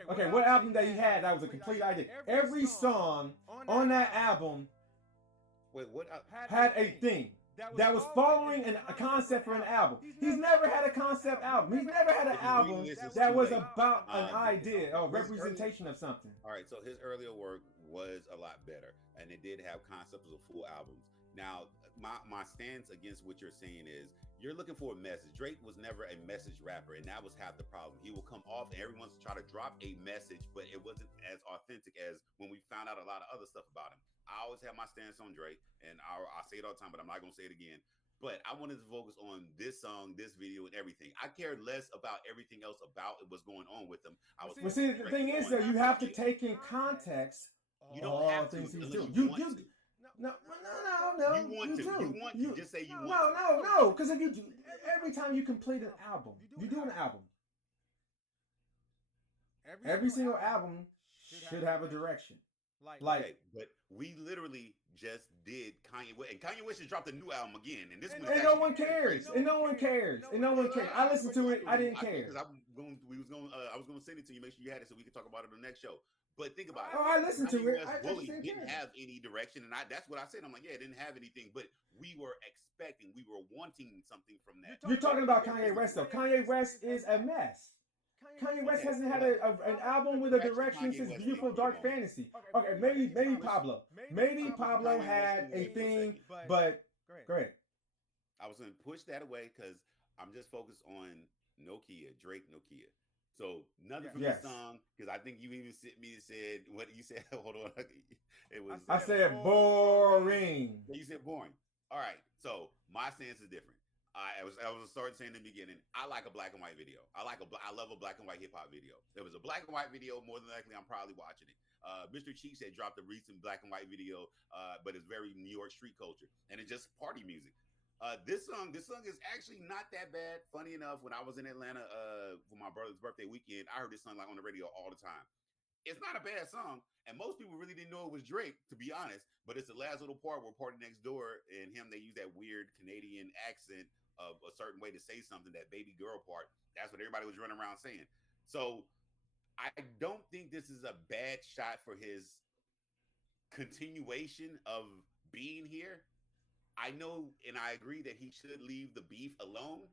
Okay, what album that he had that was a complete idea? Every song on that album had a thing that was following a concept for an album. He's never had a concept album. He's never had an album that was about an idea or representation of something. All right, so his earlier work was a lot better, and it did have concepts of full albums. Now, my stance against what you're saying is you're looking for a message. Drake was never a message rapper, and that was half the problem. He will come off and everyone's try to drop a message, but it wasn't as authentic as when we found out a lot of other stuff about him. I always have my stance on Drake, and I say it all the time, but I'm not going to say it again. But I wanted to focus on this song, this video, and everything. I cared less about everything else about what's going on with him. Well, see, the thing is, though, you have to take in context all things he's doing. No. You want to. Just say you want to. No. Because if you do, every time you complete an album, you do an album. Every single album should have a direction. Like, okay, but we literally just did Kanye West, and Kanye West just dropped a new album again, and this one and no one cares, and no one cares, and no one cares. I listened to it. I didn't care. Because I was going to send it to you, make sure you had it, so we could talk about it on the next show. But think about it. Oh, I listened to it. West I Bully just didn't have any direction, and that's what I said. I'm like, yeah, it didn't have anything, but we were expecting, we were wanting something from that. You're talking about Kanye West, though. Kanye West is a mess. Kanye West hasn't had an album with a direction since Beautiful Dark Fantasy. Okay, maybe Pablo. Maybe Pablo had a thing, but go ahead. I was going to push that away because I'm just focused on Nokia, Drake Nokia. So nothing from the song, because I think you even sent me and said what you said. Hold on, it was. I said boring. You said boring. All right, so my stance is different. I was starting saying in the beginning, I like a black and white video. I love a black and white hip hop video. If it was a black and white video, more than likely I'm probably watching it. Mr. Cheeks had dropped a recent black and white video, but it's very New York street culture, and it's just party music. This song is actually not that bad. Funny enough, when I was in Atlanta for my brother's birthday weekend, I heard this song like on the radio all the time. It's not a bad song, and most people really didn't know it was Drake, to be honest. But it's the last little part where Party Next Door and him, they use that weird Canadian accent of a certain way to say something, that baby girl part. That's what everybody was running around saying. So I don't think this is a bad shot for his continuation of being here. I know, and I agree that he should leave the beef alone.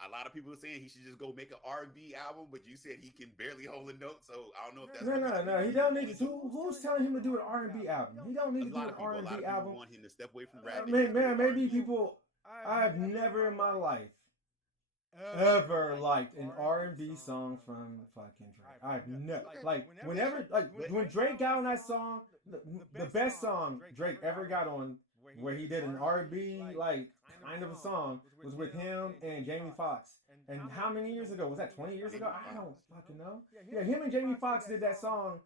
A lot of people are saying he should just go make an R&B album, but you said he can barely hold a note, so I don't know if that's no. He don't need to. Who's telling him to do an R&B album? He don't need to do an R&B album. A lot of people want him to step away from rap. Maybe people. I've never in my life ever liked an R&B song from fucking Drake. I've never when Drake got on that song, the best song Drake ever got on, where he did an R&B kind of a song, was with him and Jamie Foxx. And how many years ago was that? 20 years ago? I don't fucking know. Yeah, him and Jamie Foxx did that song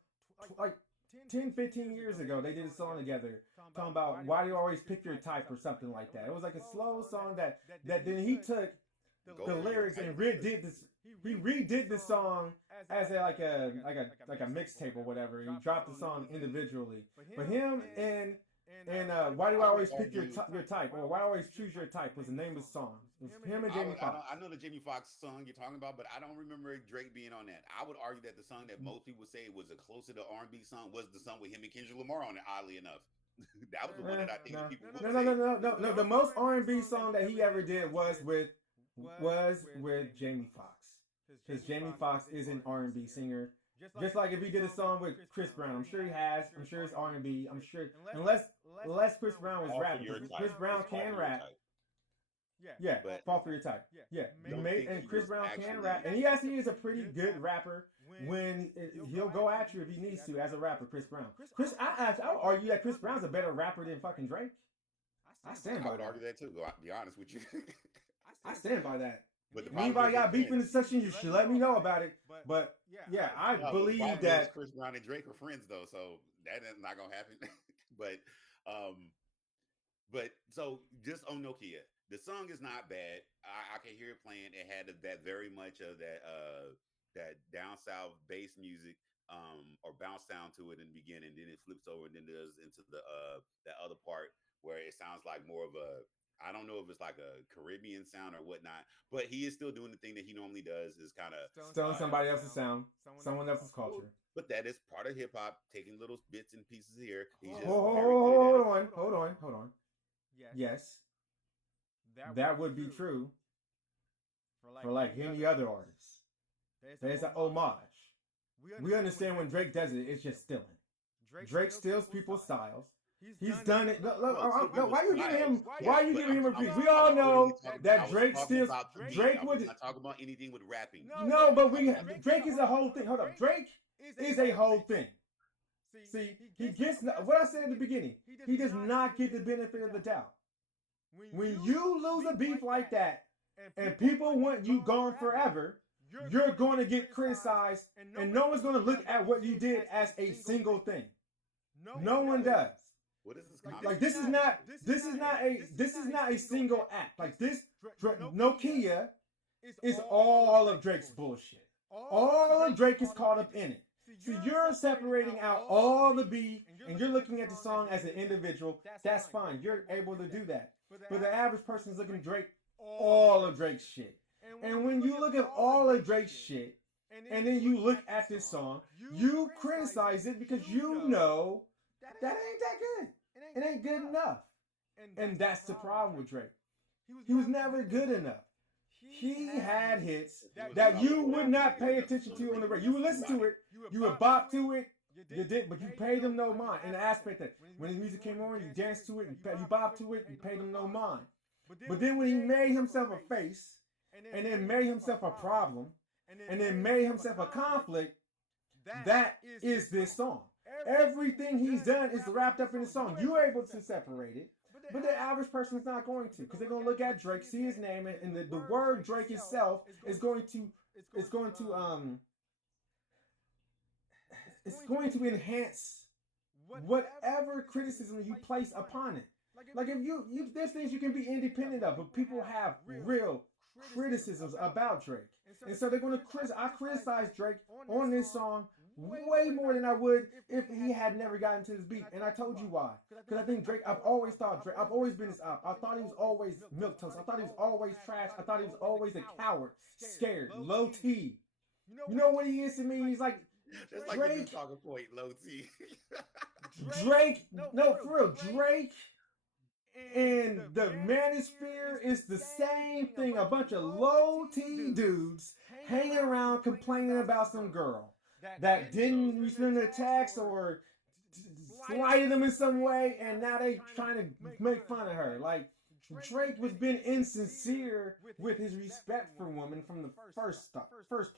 like 10, 15 years ago. They did a song together talking about why do you always pick your type or something like that. It was like a slow song that then he took the lyrics and redid this. He redid the song as a mixtape or whatever. He dropped the song individually. But him and why do I always pick your type, or why I always choose your type, was the name of the song. It was him and Jamie Foxx. I know the Jamie Foxx song you're talking about, but I don't remember Drake being on that. I would argue that the song that most people say was a closer to R&B song was the song with him and Kendrick Lamar on it. Oddly enough, that was the one that I think people would say. No. The most R&B song that he ever did was with Jamie Foxx, because Jamie Foxx is an R&B singer. Just like if he did a song with Chris Brown, I'm sure he has. I'm sure it's R&B. I'm sure, unless Chris Brown was rapping. Chris Brown can rap. Yeah, fall for your type. Yeah, and Chris Brown can rap, and he actually is a pretty good rapper. When he'll go at you if he needs to as a rapper, Chris Brown. I would argue that Chris Brown's a better rapper than fucking Drake. I stand by that. I would argue that too. To be honest with you, I stand by that. But if anybody got beef in the section, you should let me know about it. But yeah, I believe that Chris Brown and Drake are friends though, so that is not gonna happen. but so just on Nokia, the song is not bad. I can hear it playing. It had that very much of that down south bass music, or bounce down to it in the beginning. Then it flips over and then does into the that other part where it sounds like more of a, I don't know if it's like a Caribbean sound or whatnot, but he is still doing the thing that he normally does, is kind of stealing somebody else's sound, someone else's culture. But that is part of hip hop, taking little bits and pieces here. He's just hold on. Yes, that would be true for like any other artist. There's an homage. We understand when Drake does it, it's just stealing. Drake steals people's styles. He's done it. Look, why are you giving him a piece? We all know that Drake steals. Drake would not talk about anything with rapping. No, but Drake is a whole thing. Hold up, Drake is a whole thing. See, he gets what I said at the beginning. He does not get the benefit of the doubt. When you lose a beef like that, and people want you gone forever, you're going to get criticized, and no one's going to look at what you did as a single thing. No one does. What is this? Like this is not a single act. Like this, Nokia is all of Drake's bullshit. All of Drake is caught up in it. See, you're separating out all the beat and you're looking at the song as an individual. That's fine. You're able to do that. But the average person is looking at Drake, all of Drake's shit. And when you look at all of Drake's shit, and then you look at this song, you criticize it because you know that ain't that good. It ain't good enough. And that's the problem with Drake. He was never good enough. He had hits that you would not pay attention to on the radio. You would listen to it, you would bop to it, you did, but you paid him no mind. In the aspect that when his music came on, you danced to it, you bop to it, you paid him no mind. But then when he made himself a face, and then made himself a problem, and then made himself a conflict, that is this song. Everything he's done is wrapped up in the song. You're able to separate it. But the average person is not going to, because they're going to look at Drake, see his name, and the word Drake itself is going to enhance whatever criticism you place upon it. Like if you there's things you can be independent of, but people have real criticisms about Drake, and so they're going to criticize. I criticize Drake on this song way more than I would if he had never gotten to this beat. And I told you why. Because I think Drake, I've always thought Drake, I've always been his op. I thought he was always milquetoast. I thought he was always trash. I thought he was always a coward, scared, low T. You know what he is to me? He's like, that's like Drake. the talking point, low T. Drake, no, for real, Drake and the Manosphere is the same thing. A bunch of low T dudes hanging around complaining about some girl that didn't respond to text or slighted them in some way, and now they trying to make fun of her. Like, Drake was being insincere with his respect for women from the first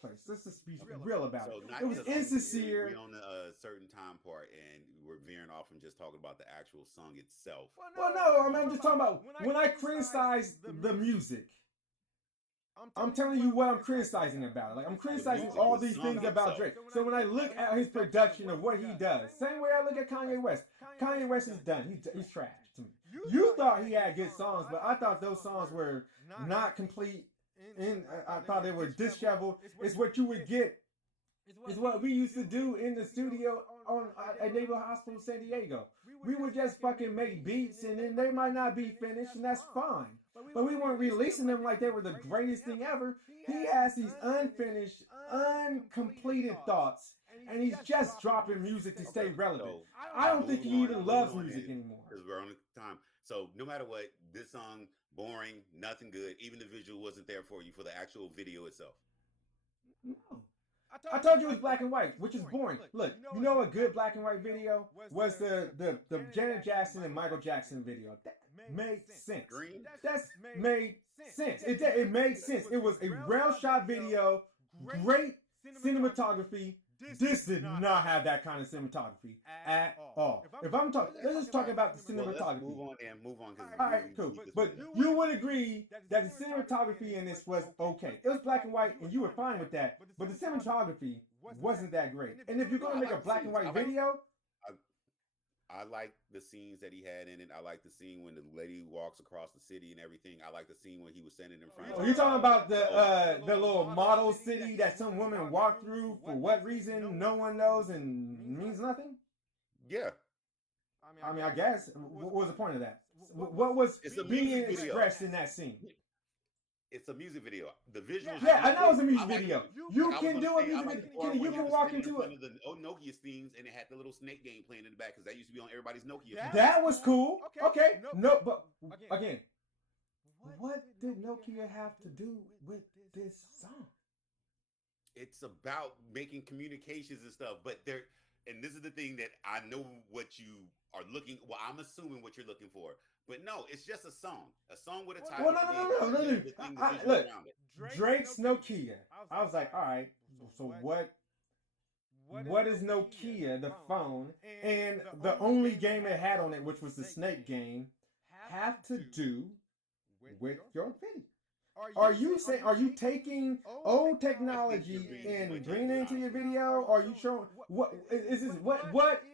place. Let's just be real about it. It was insincere. We're on a certain time part, and we're veering off from just talking about the actual song itself. Well, no, I'm just talking about when I criticize the music. I'm telling you what I'm criticizing about. Like, I'm criticizing all these things about Drake. So when I look at his production of what he does, same way I look at Kanye West. Kanye West is done. He's trash to me. You thought he had good songs, but I thought those songs were not complete. I thought they were disheveled. It's what you would get. It's what we used to do in the studio at Naval Hospital, San Diego. We would just fucking make beats, and then they might not be finished, and that's fine. But we weren't releasing them like they were the greatest thing ever. He has these unfinished, uncompleted thoughts, and he's just dropping music to stay relevant. I don't think he even loves music anymore. Because we're on the time. So no matter what, this song, boring, nothing good. Even the visual wasn't there for you for the actual video itself. No. I told you it was black and white, which is boring. Look, you know a good black and white video was the Janet Jackson and Michael Jackson video. That made sense. That made sense. It made sense. It was a well shot video, great cinematography. This did not have that kind of cinematography at all. If I'm talking, let's just talk about the cinematography. Well, move on. All right, cool. But you would agree that the cinematography in this was okay. It was black and white, and you were fine with that. But the cinematography wasn't that great. And if you're going to make a black and white video, I like the scenes that he had in it. I like the scene when the lady walks across the city and everything. I like the scene when he was standing in front of her. You're talking about the little model city that some women walk through for what reason? No one knows and means nothing? Yeah. I mean, I guess. What was the point of that? What was being expressed in that scene? It's a music video. The visuals. Yeah, I know it's a music video. You can do a music video. You can walk into it. The old Nokia themes, and it had the little snake game playing in the back because that used to be on everybody's Nokia. That was cool. Okay. No, but again, what did Nokia have to do with this song? It's about making communications and stuff, but there. And this is the thing that I know what you are looking. Well, I'm assuming what you're looking for. But no, it's just a song. A song with a title. Well, no. Look, Drake's Nokia. I was like, all right, so what is Nokia, the phone, and the only game it had on it, which was the snake game, have to do with your video? Are you taking old technology and bringing it into your video? Or are you showing what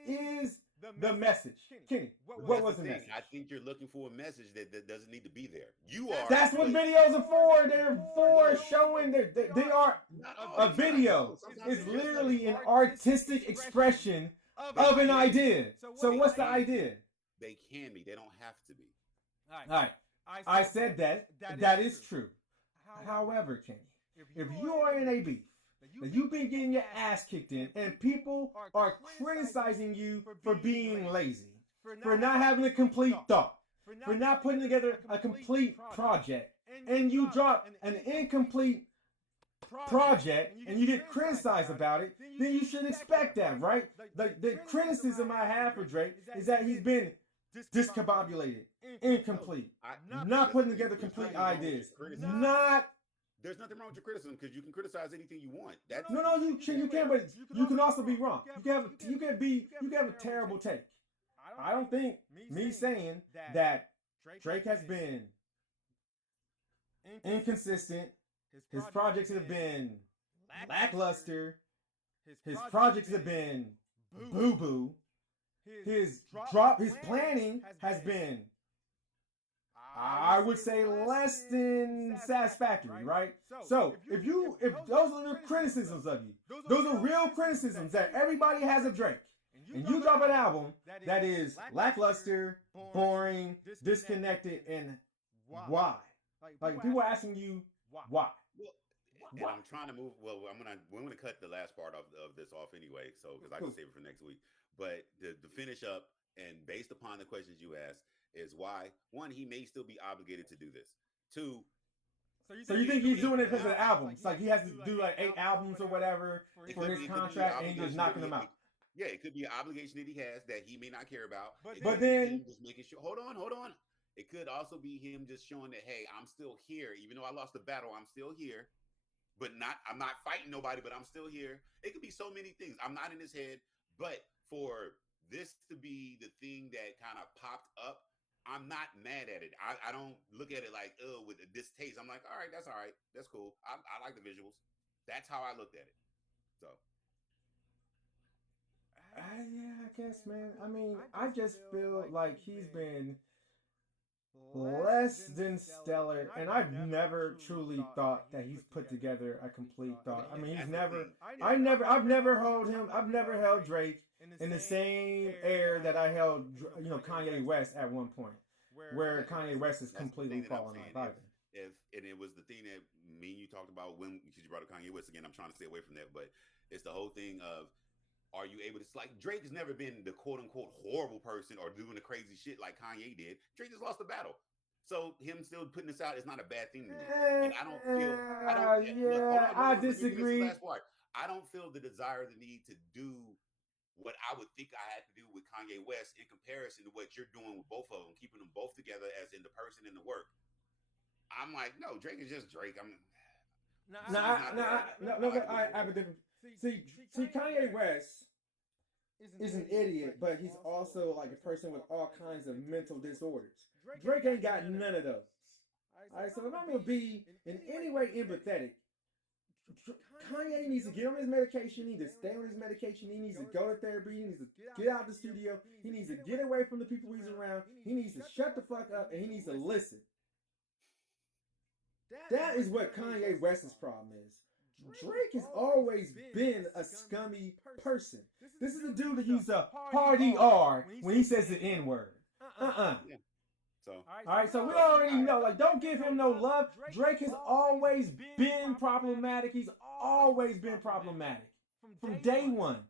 is the message? Kenny, what was the message? I think you're looking for a message that doesn't need to be there. You are. That's what videos are for. They're for showing that they are A video is literally an artistic expression of an idea. So what's the idea? They can be. They don't have to be. All right. I said that. That is true. However, Kenny, if you are in a beef, that you've been getting your ass kicked in, and people are criticizing you for being lazy, for not having a complete thought, for not putting together a complete project, and you drop an incomplete project and you get criticized about it, then you should expect that, right? The criticism I have for Drake is that he's been discombobulated, incomplete, not putting together complete ideas, not. There's nothing wrong with your criticism because you can criticize anything you want. That's No, you can, but you can also be wrong. You can have a terrible take. I don't think me saying that Drake has been inconsistent, his projects have been lackluster, his projects have been boo-boo, his planning has been, I would say, less than satisfactory, right? So if those are the criticisms of you, those are real criticisms that everybody has of Drake, and you drop an album that is lackluster, boring, disconnected, and why? Like people are asking you why. And I'm trying to move. Well, we're gonna cut the last part of this off anyway, so because I can save it for next week. But to finish up, and based upon the questions you asked, is why one, he may still be obligated to do this. Two. So you think he's doing it because of the albums? Like he has to do like 8 albums or whatever for his contract, and he's just knocking them out. Yeah, it could be an obligation that he has that he may not care about. But then just making sure. Hold on. It could also be him just showing that, hey, I'm still here, even though I lost the battle. I'm still here, but I'm not fighting nobody, but I'm still here. It could be so many things. I'm not in his head, but for this to be the thing that kind of popped up, I'm not mad at it. I don't look at it like, oh, with a distaste. I'm like, all right, that's cool. I like the visuals. That's how I looked at it. So. Yeah, I guess, man. I mean, I just feel like he's been less than stellar, and I've never truly thought that he's put together a complete thought. I mean, I've never held Drake in the same air that I held, Kanye West at one point, where Kanye West is completely falling off. And it was the thing that me and you talked about because you brought up Kanye West again. I'm trying to stay away from that, but it's the whole thing of, are you able to, like, Drake has never been the quote unquote horrible person or doing the crazy shit like Kanye did. Drake just lost the battle. So him still putting this out is not a bad thing to me. And I disagree. I don't feel the desire, the need to do what I would think I had to do with Kanye West in comparison to what you're doing with both of them, keeping them both together as in the person and the work. I'm like, no, Drake is just Drake. I have a different. See, Kanye West is an idiot, but he's also like a person with all kinds of mental disorders. Drake ain't got none of those. All right, so if I'm gonna be in any way empathetic, Kanye needs to get on his medication. He needs to stay on his medication. He needs to go to therapy. He needs to get out of the studio. He needs to get away from the people he's around. He needs to shut the fuck up, and he needs to listen. That is what Kanye West's problem is. Drake has always been a scummy person. This is the dude that uses a party R when he says the N-word. Yeah. So. All right, so we already know. Like, don't give him no love. Drake has always been problematic. He's always been problematic from day one.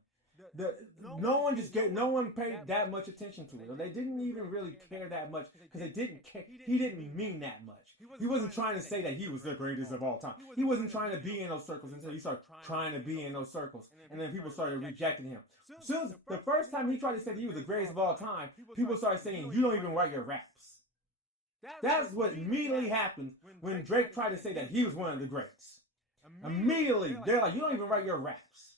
No one paid that much attention to it. Or they didn't even really care that much because they didn't care. He didn't mean that much. He wasn't trying to say that he was the greatest of all time. He wasn't trying to be in those circles until he started trying to be in those circles, and then people started rejecting him. Soon, the first time he tried to say that he was the greatest of all time, people started saying, "You don't even write your raps." That's what immediately happened when Drake tried to say that he was one of the greats. Immediately, they're like, "You don't even write your raps."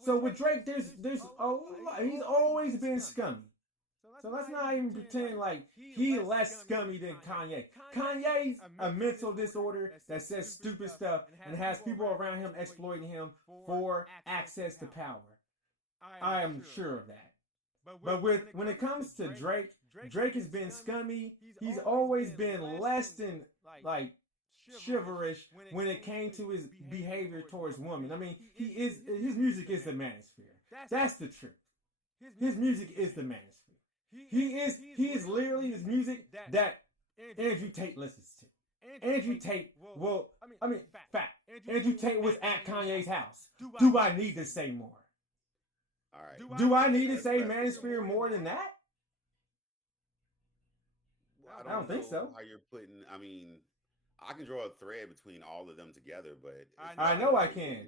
So with Drake, there's a lot. He's always been scummy. So let's not even pretend like he's less scummy than Kanye. Kanye's a mental disorder that says stupid stuff and has people around him exploiting him for access to power. I am sure of that. But when it comes to Drake has been scummy. He's always been less than like chivalrous when it came to his behavior towards women. I mean, his music is the manosphere. That's the truth. His music is the manosphere. He is literally his music that Andrew Tate listens to. Andrew Tate, well, I mean, fact. Andrew Tate was at Kanye's house. Do I need to say more? All right. Do I need to say manosphere more than that? I don't think so. How you're putting? I mean, I can draw a thread between all of them together, but I know I can.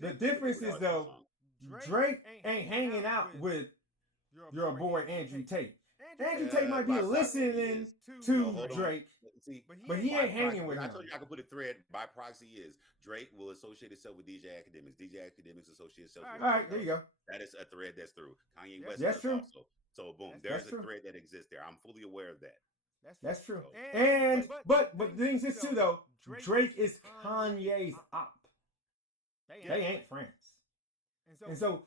The difference is though, Drake ain't hanging out with your boy Andrew Tate. Andrew Tate might be listening to Drake, but he ain't hanging with him. I told you I could put a thread. By proxy is Drake will associate himself with DJ Academics. DJ Academics associate himself with all right, there you go. That is a thread that's through. Kanye West that's true. Also. So boom, there's a thread that exists there. I'm fully aware of that. That's true. And but the thing is too though, Drake is Kanye's op. They ain't friends. And so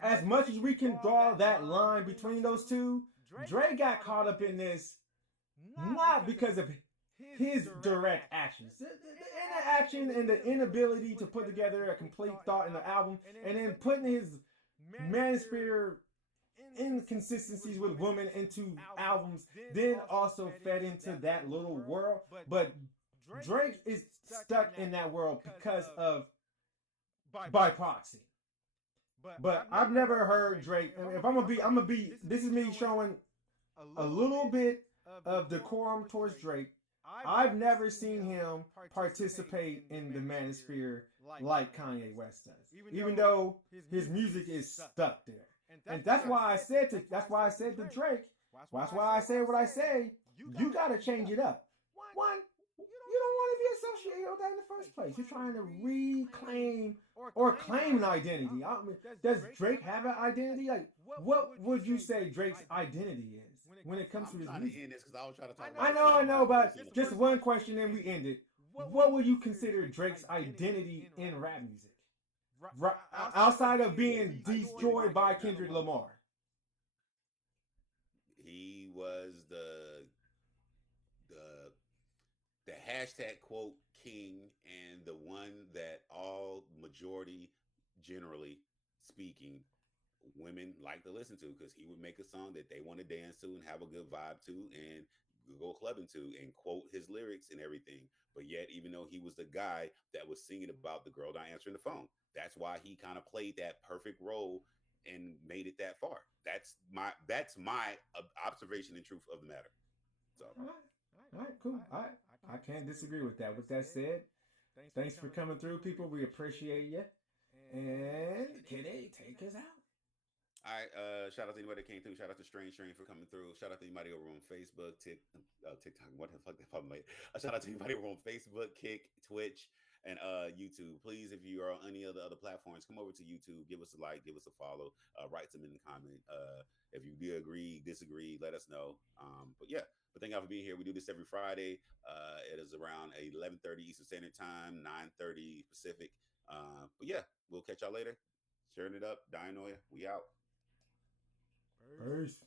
as much as we can draw that line between those two, Drake got caught up in this not because of his direct actions. The inaction and the inability to put together a complete thought in the album, and then putting his manosphere inconsistencies with women into albums, then also fed into that little world. But Drake is stuck in that world because of by proxy. But I've never heard Drake. I mean, if I'm gonna be. This is me showing a little bit of decorum towards Drake. I've never seen him participate in the manosphere like Kanye West does, even though his music is stuck there. And that's why I said to Drake. That's why I say what I say. You got to change it up. One, you don't want to be associated with that in the first place. You're trying to reclaim or claim an identity. I mean, does Drake have an identity? Like, what would you say Drake's identity is when it comes to his music? I know, but just one question and we end it. What would you consider Drake's identity in rap music? Outside of being destroyed by Kendrick Lamar. He was the hashtag quote king, and the one that all majority, generally speaking, women like to listen to, because he would make a song that they want to dance to and have a good vibe to and go clubbing to and quote his lyrics and everything. But yet, even though he was the guy that was singing about the girl not answering the phone, that's why he kind of played that perfect role and made it that far. That's my observation and truth of the matter. So, all right, cool. I can't disagree with that. With that said, thanks for coming through, people. We appreciate you. And Kitty, take us out. All right, shout out to anybody that came through. Shout out to Strange Train for coming through. Shout out to anybody over on Facebook, TikTok. What the fuck? Shout out to anybody over on Facebook, Kick, Twitch, and YouTube. Please, if you are on any of the other platforms, come over to YouTube, give us a like, give us a follow, write something in the comment. If you do agree, disagree, let us know. But yeah, but thank y'all for being here. We do this every Friday. It is around 11:30 Eastern Standard Time, 9:30 Pacific. But yeah, we'll catch y'all later. Sharing it up, Dinoya, we out. Peace.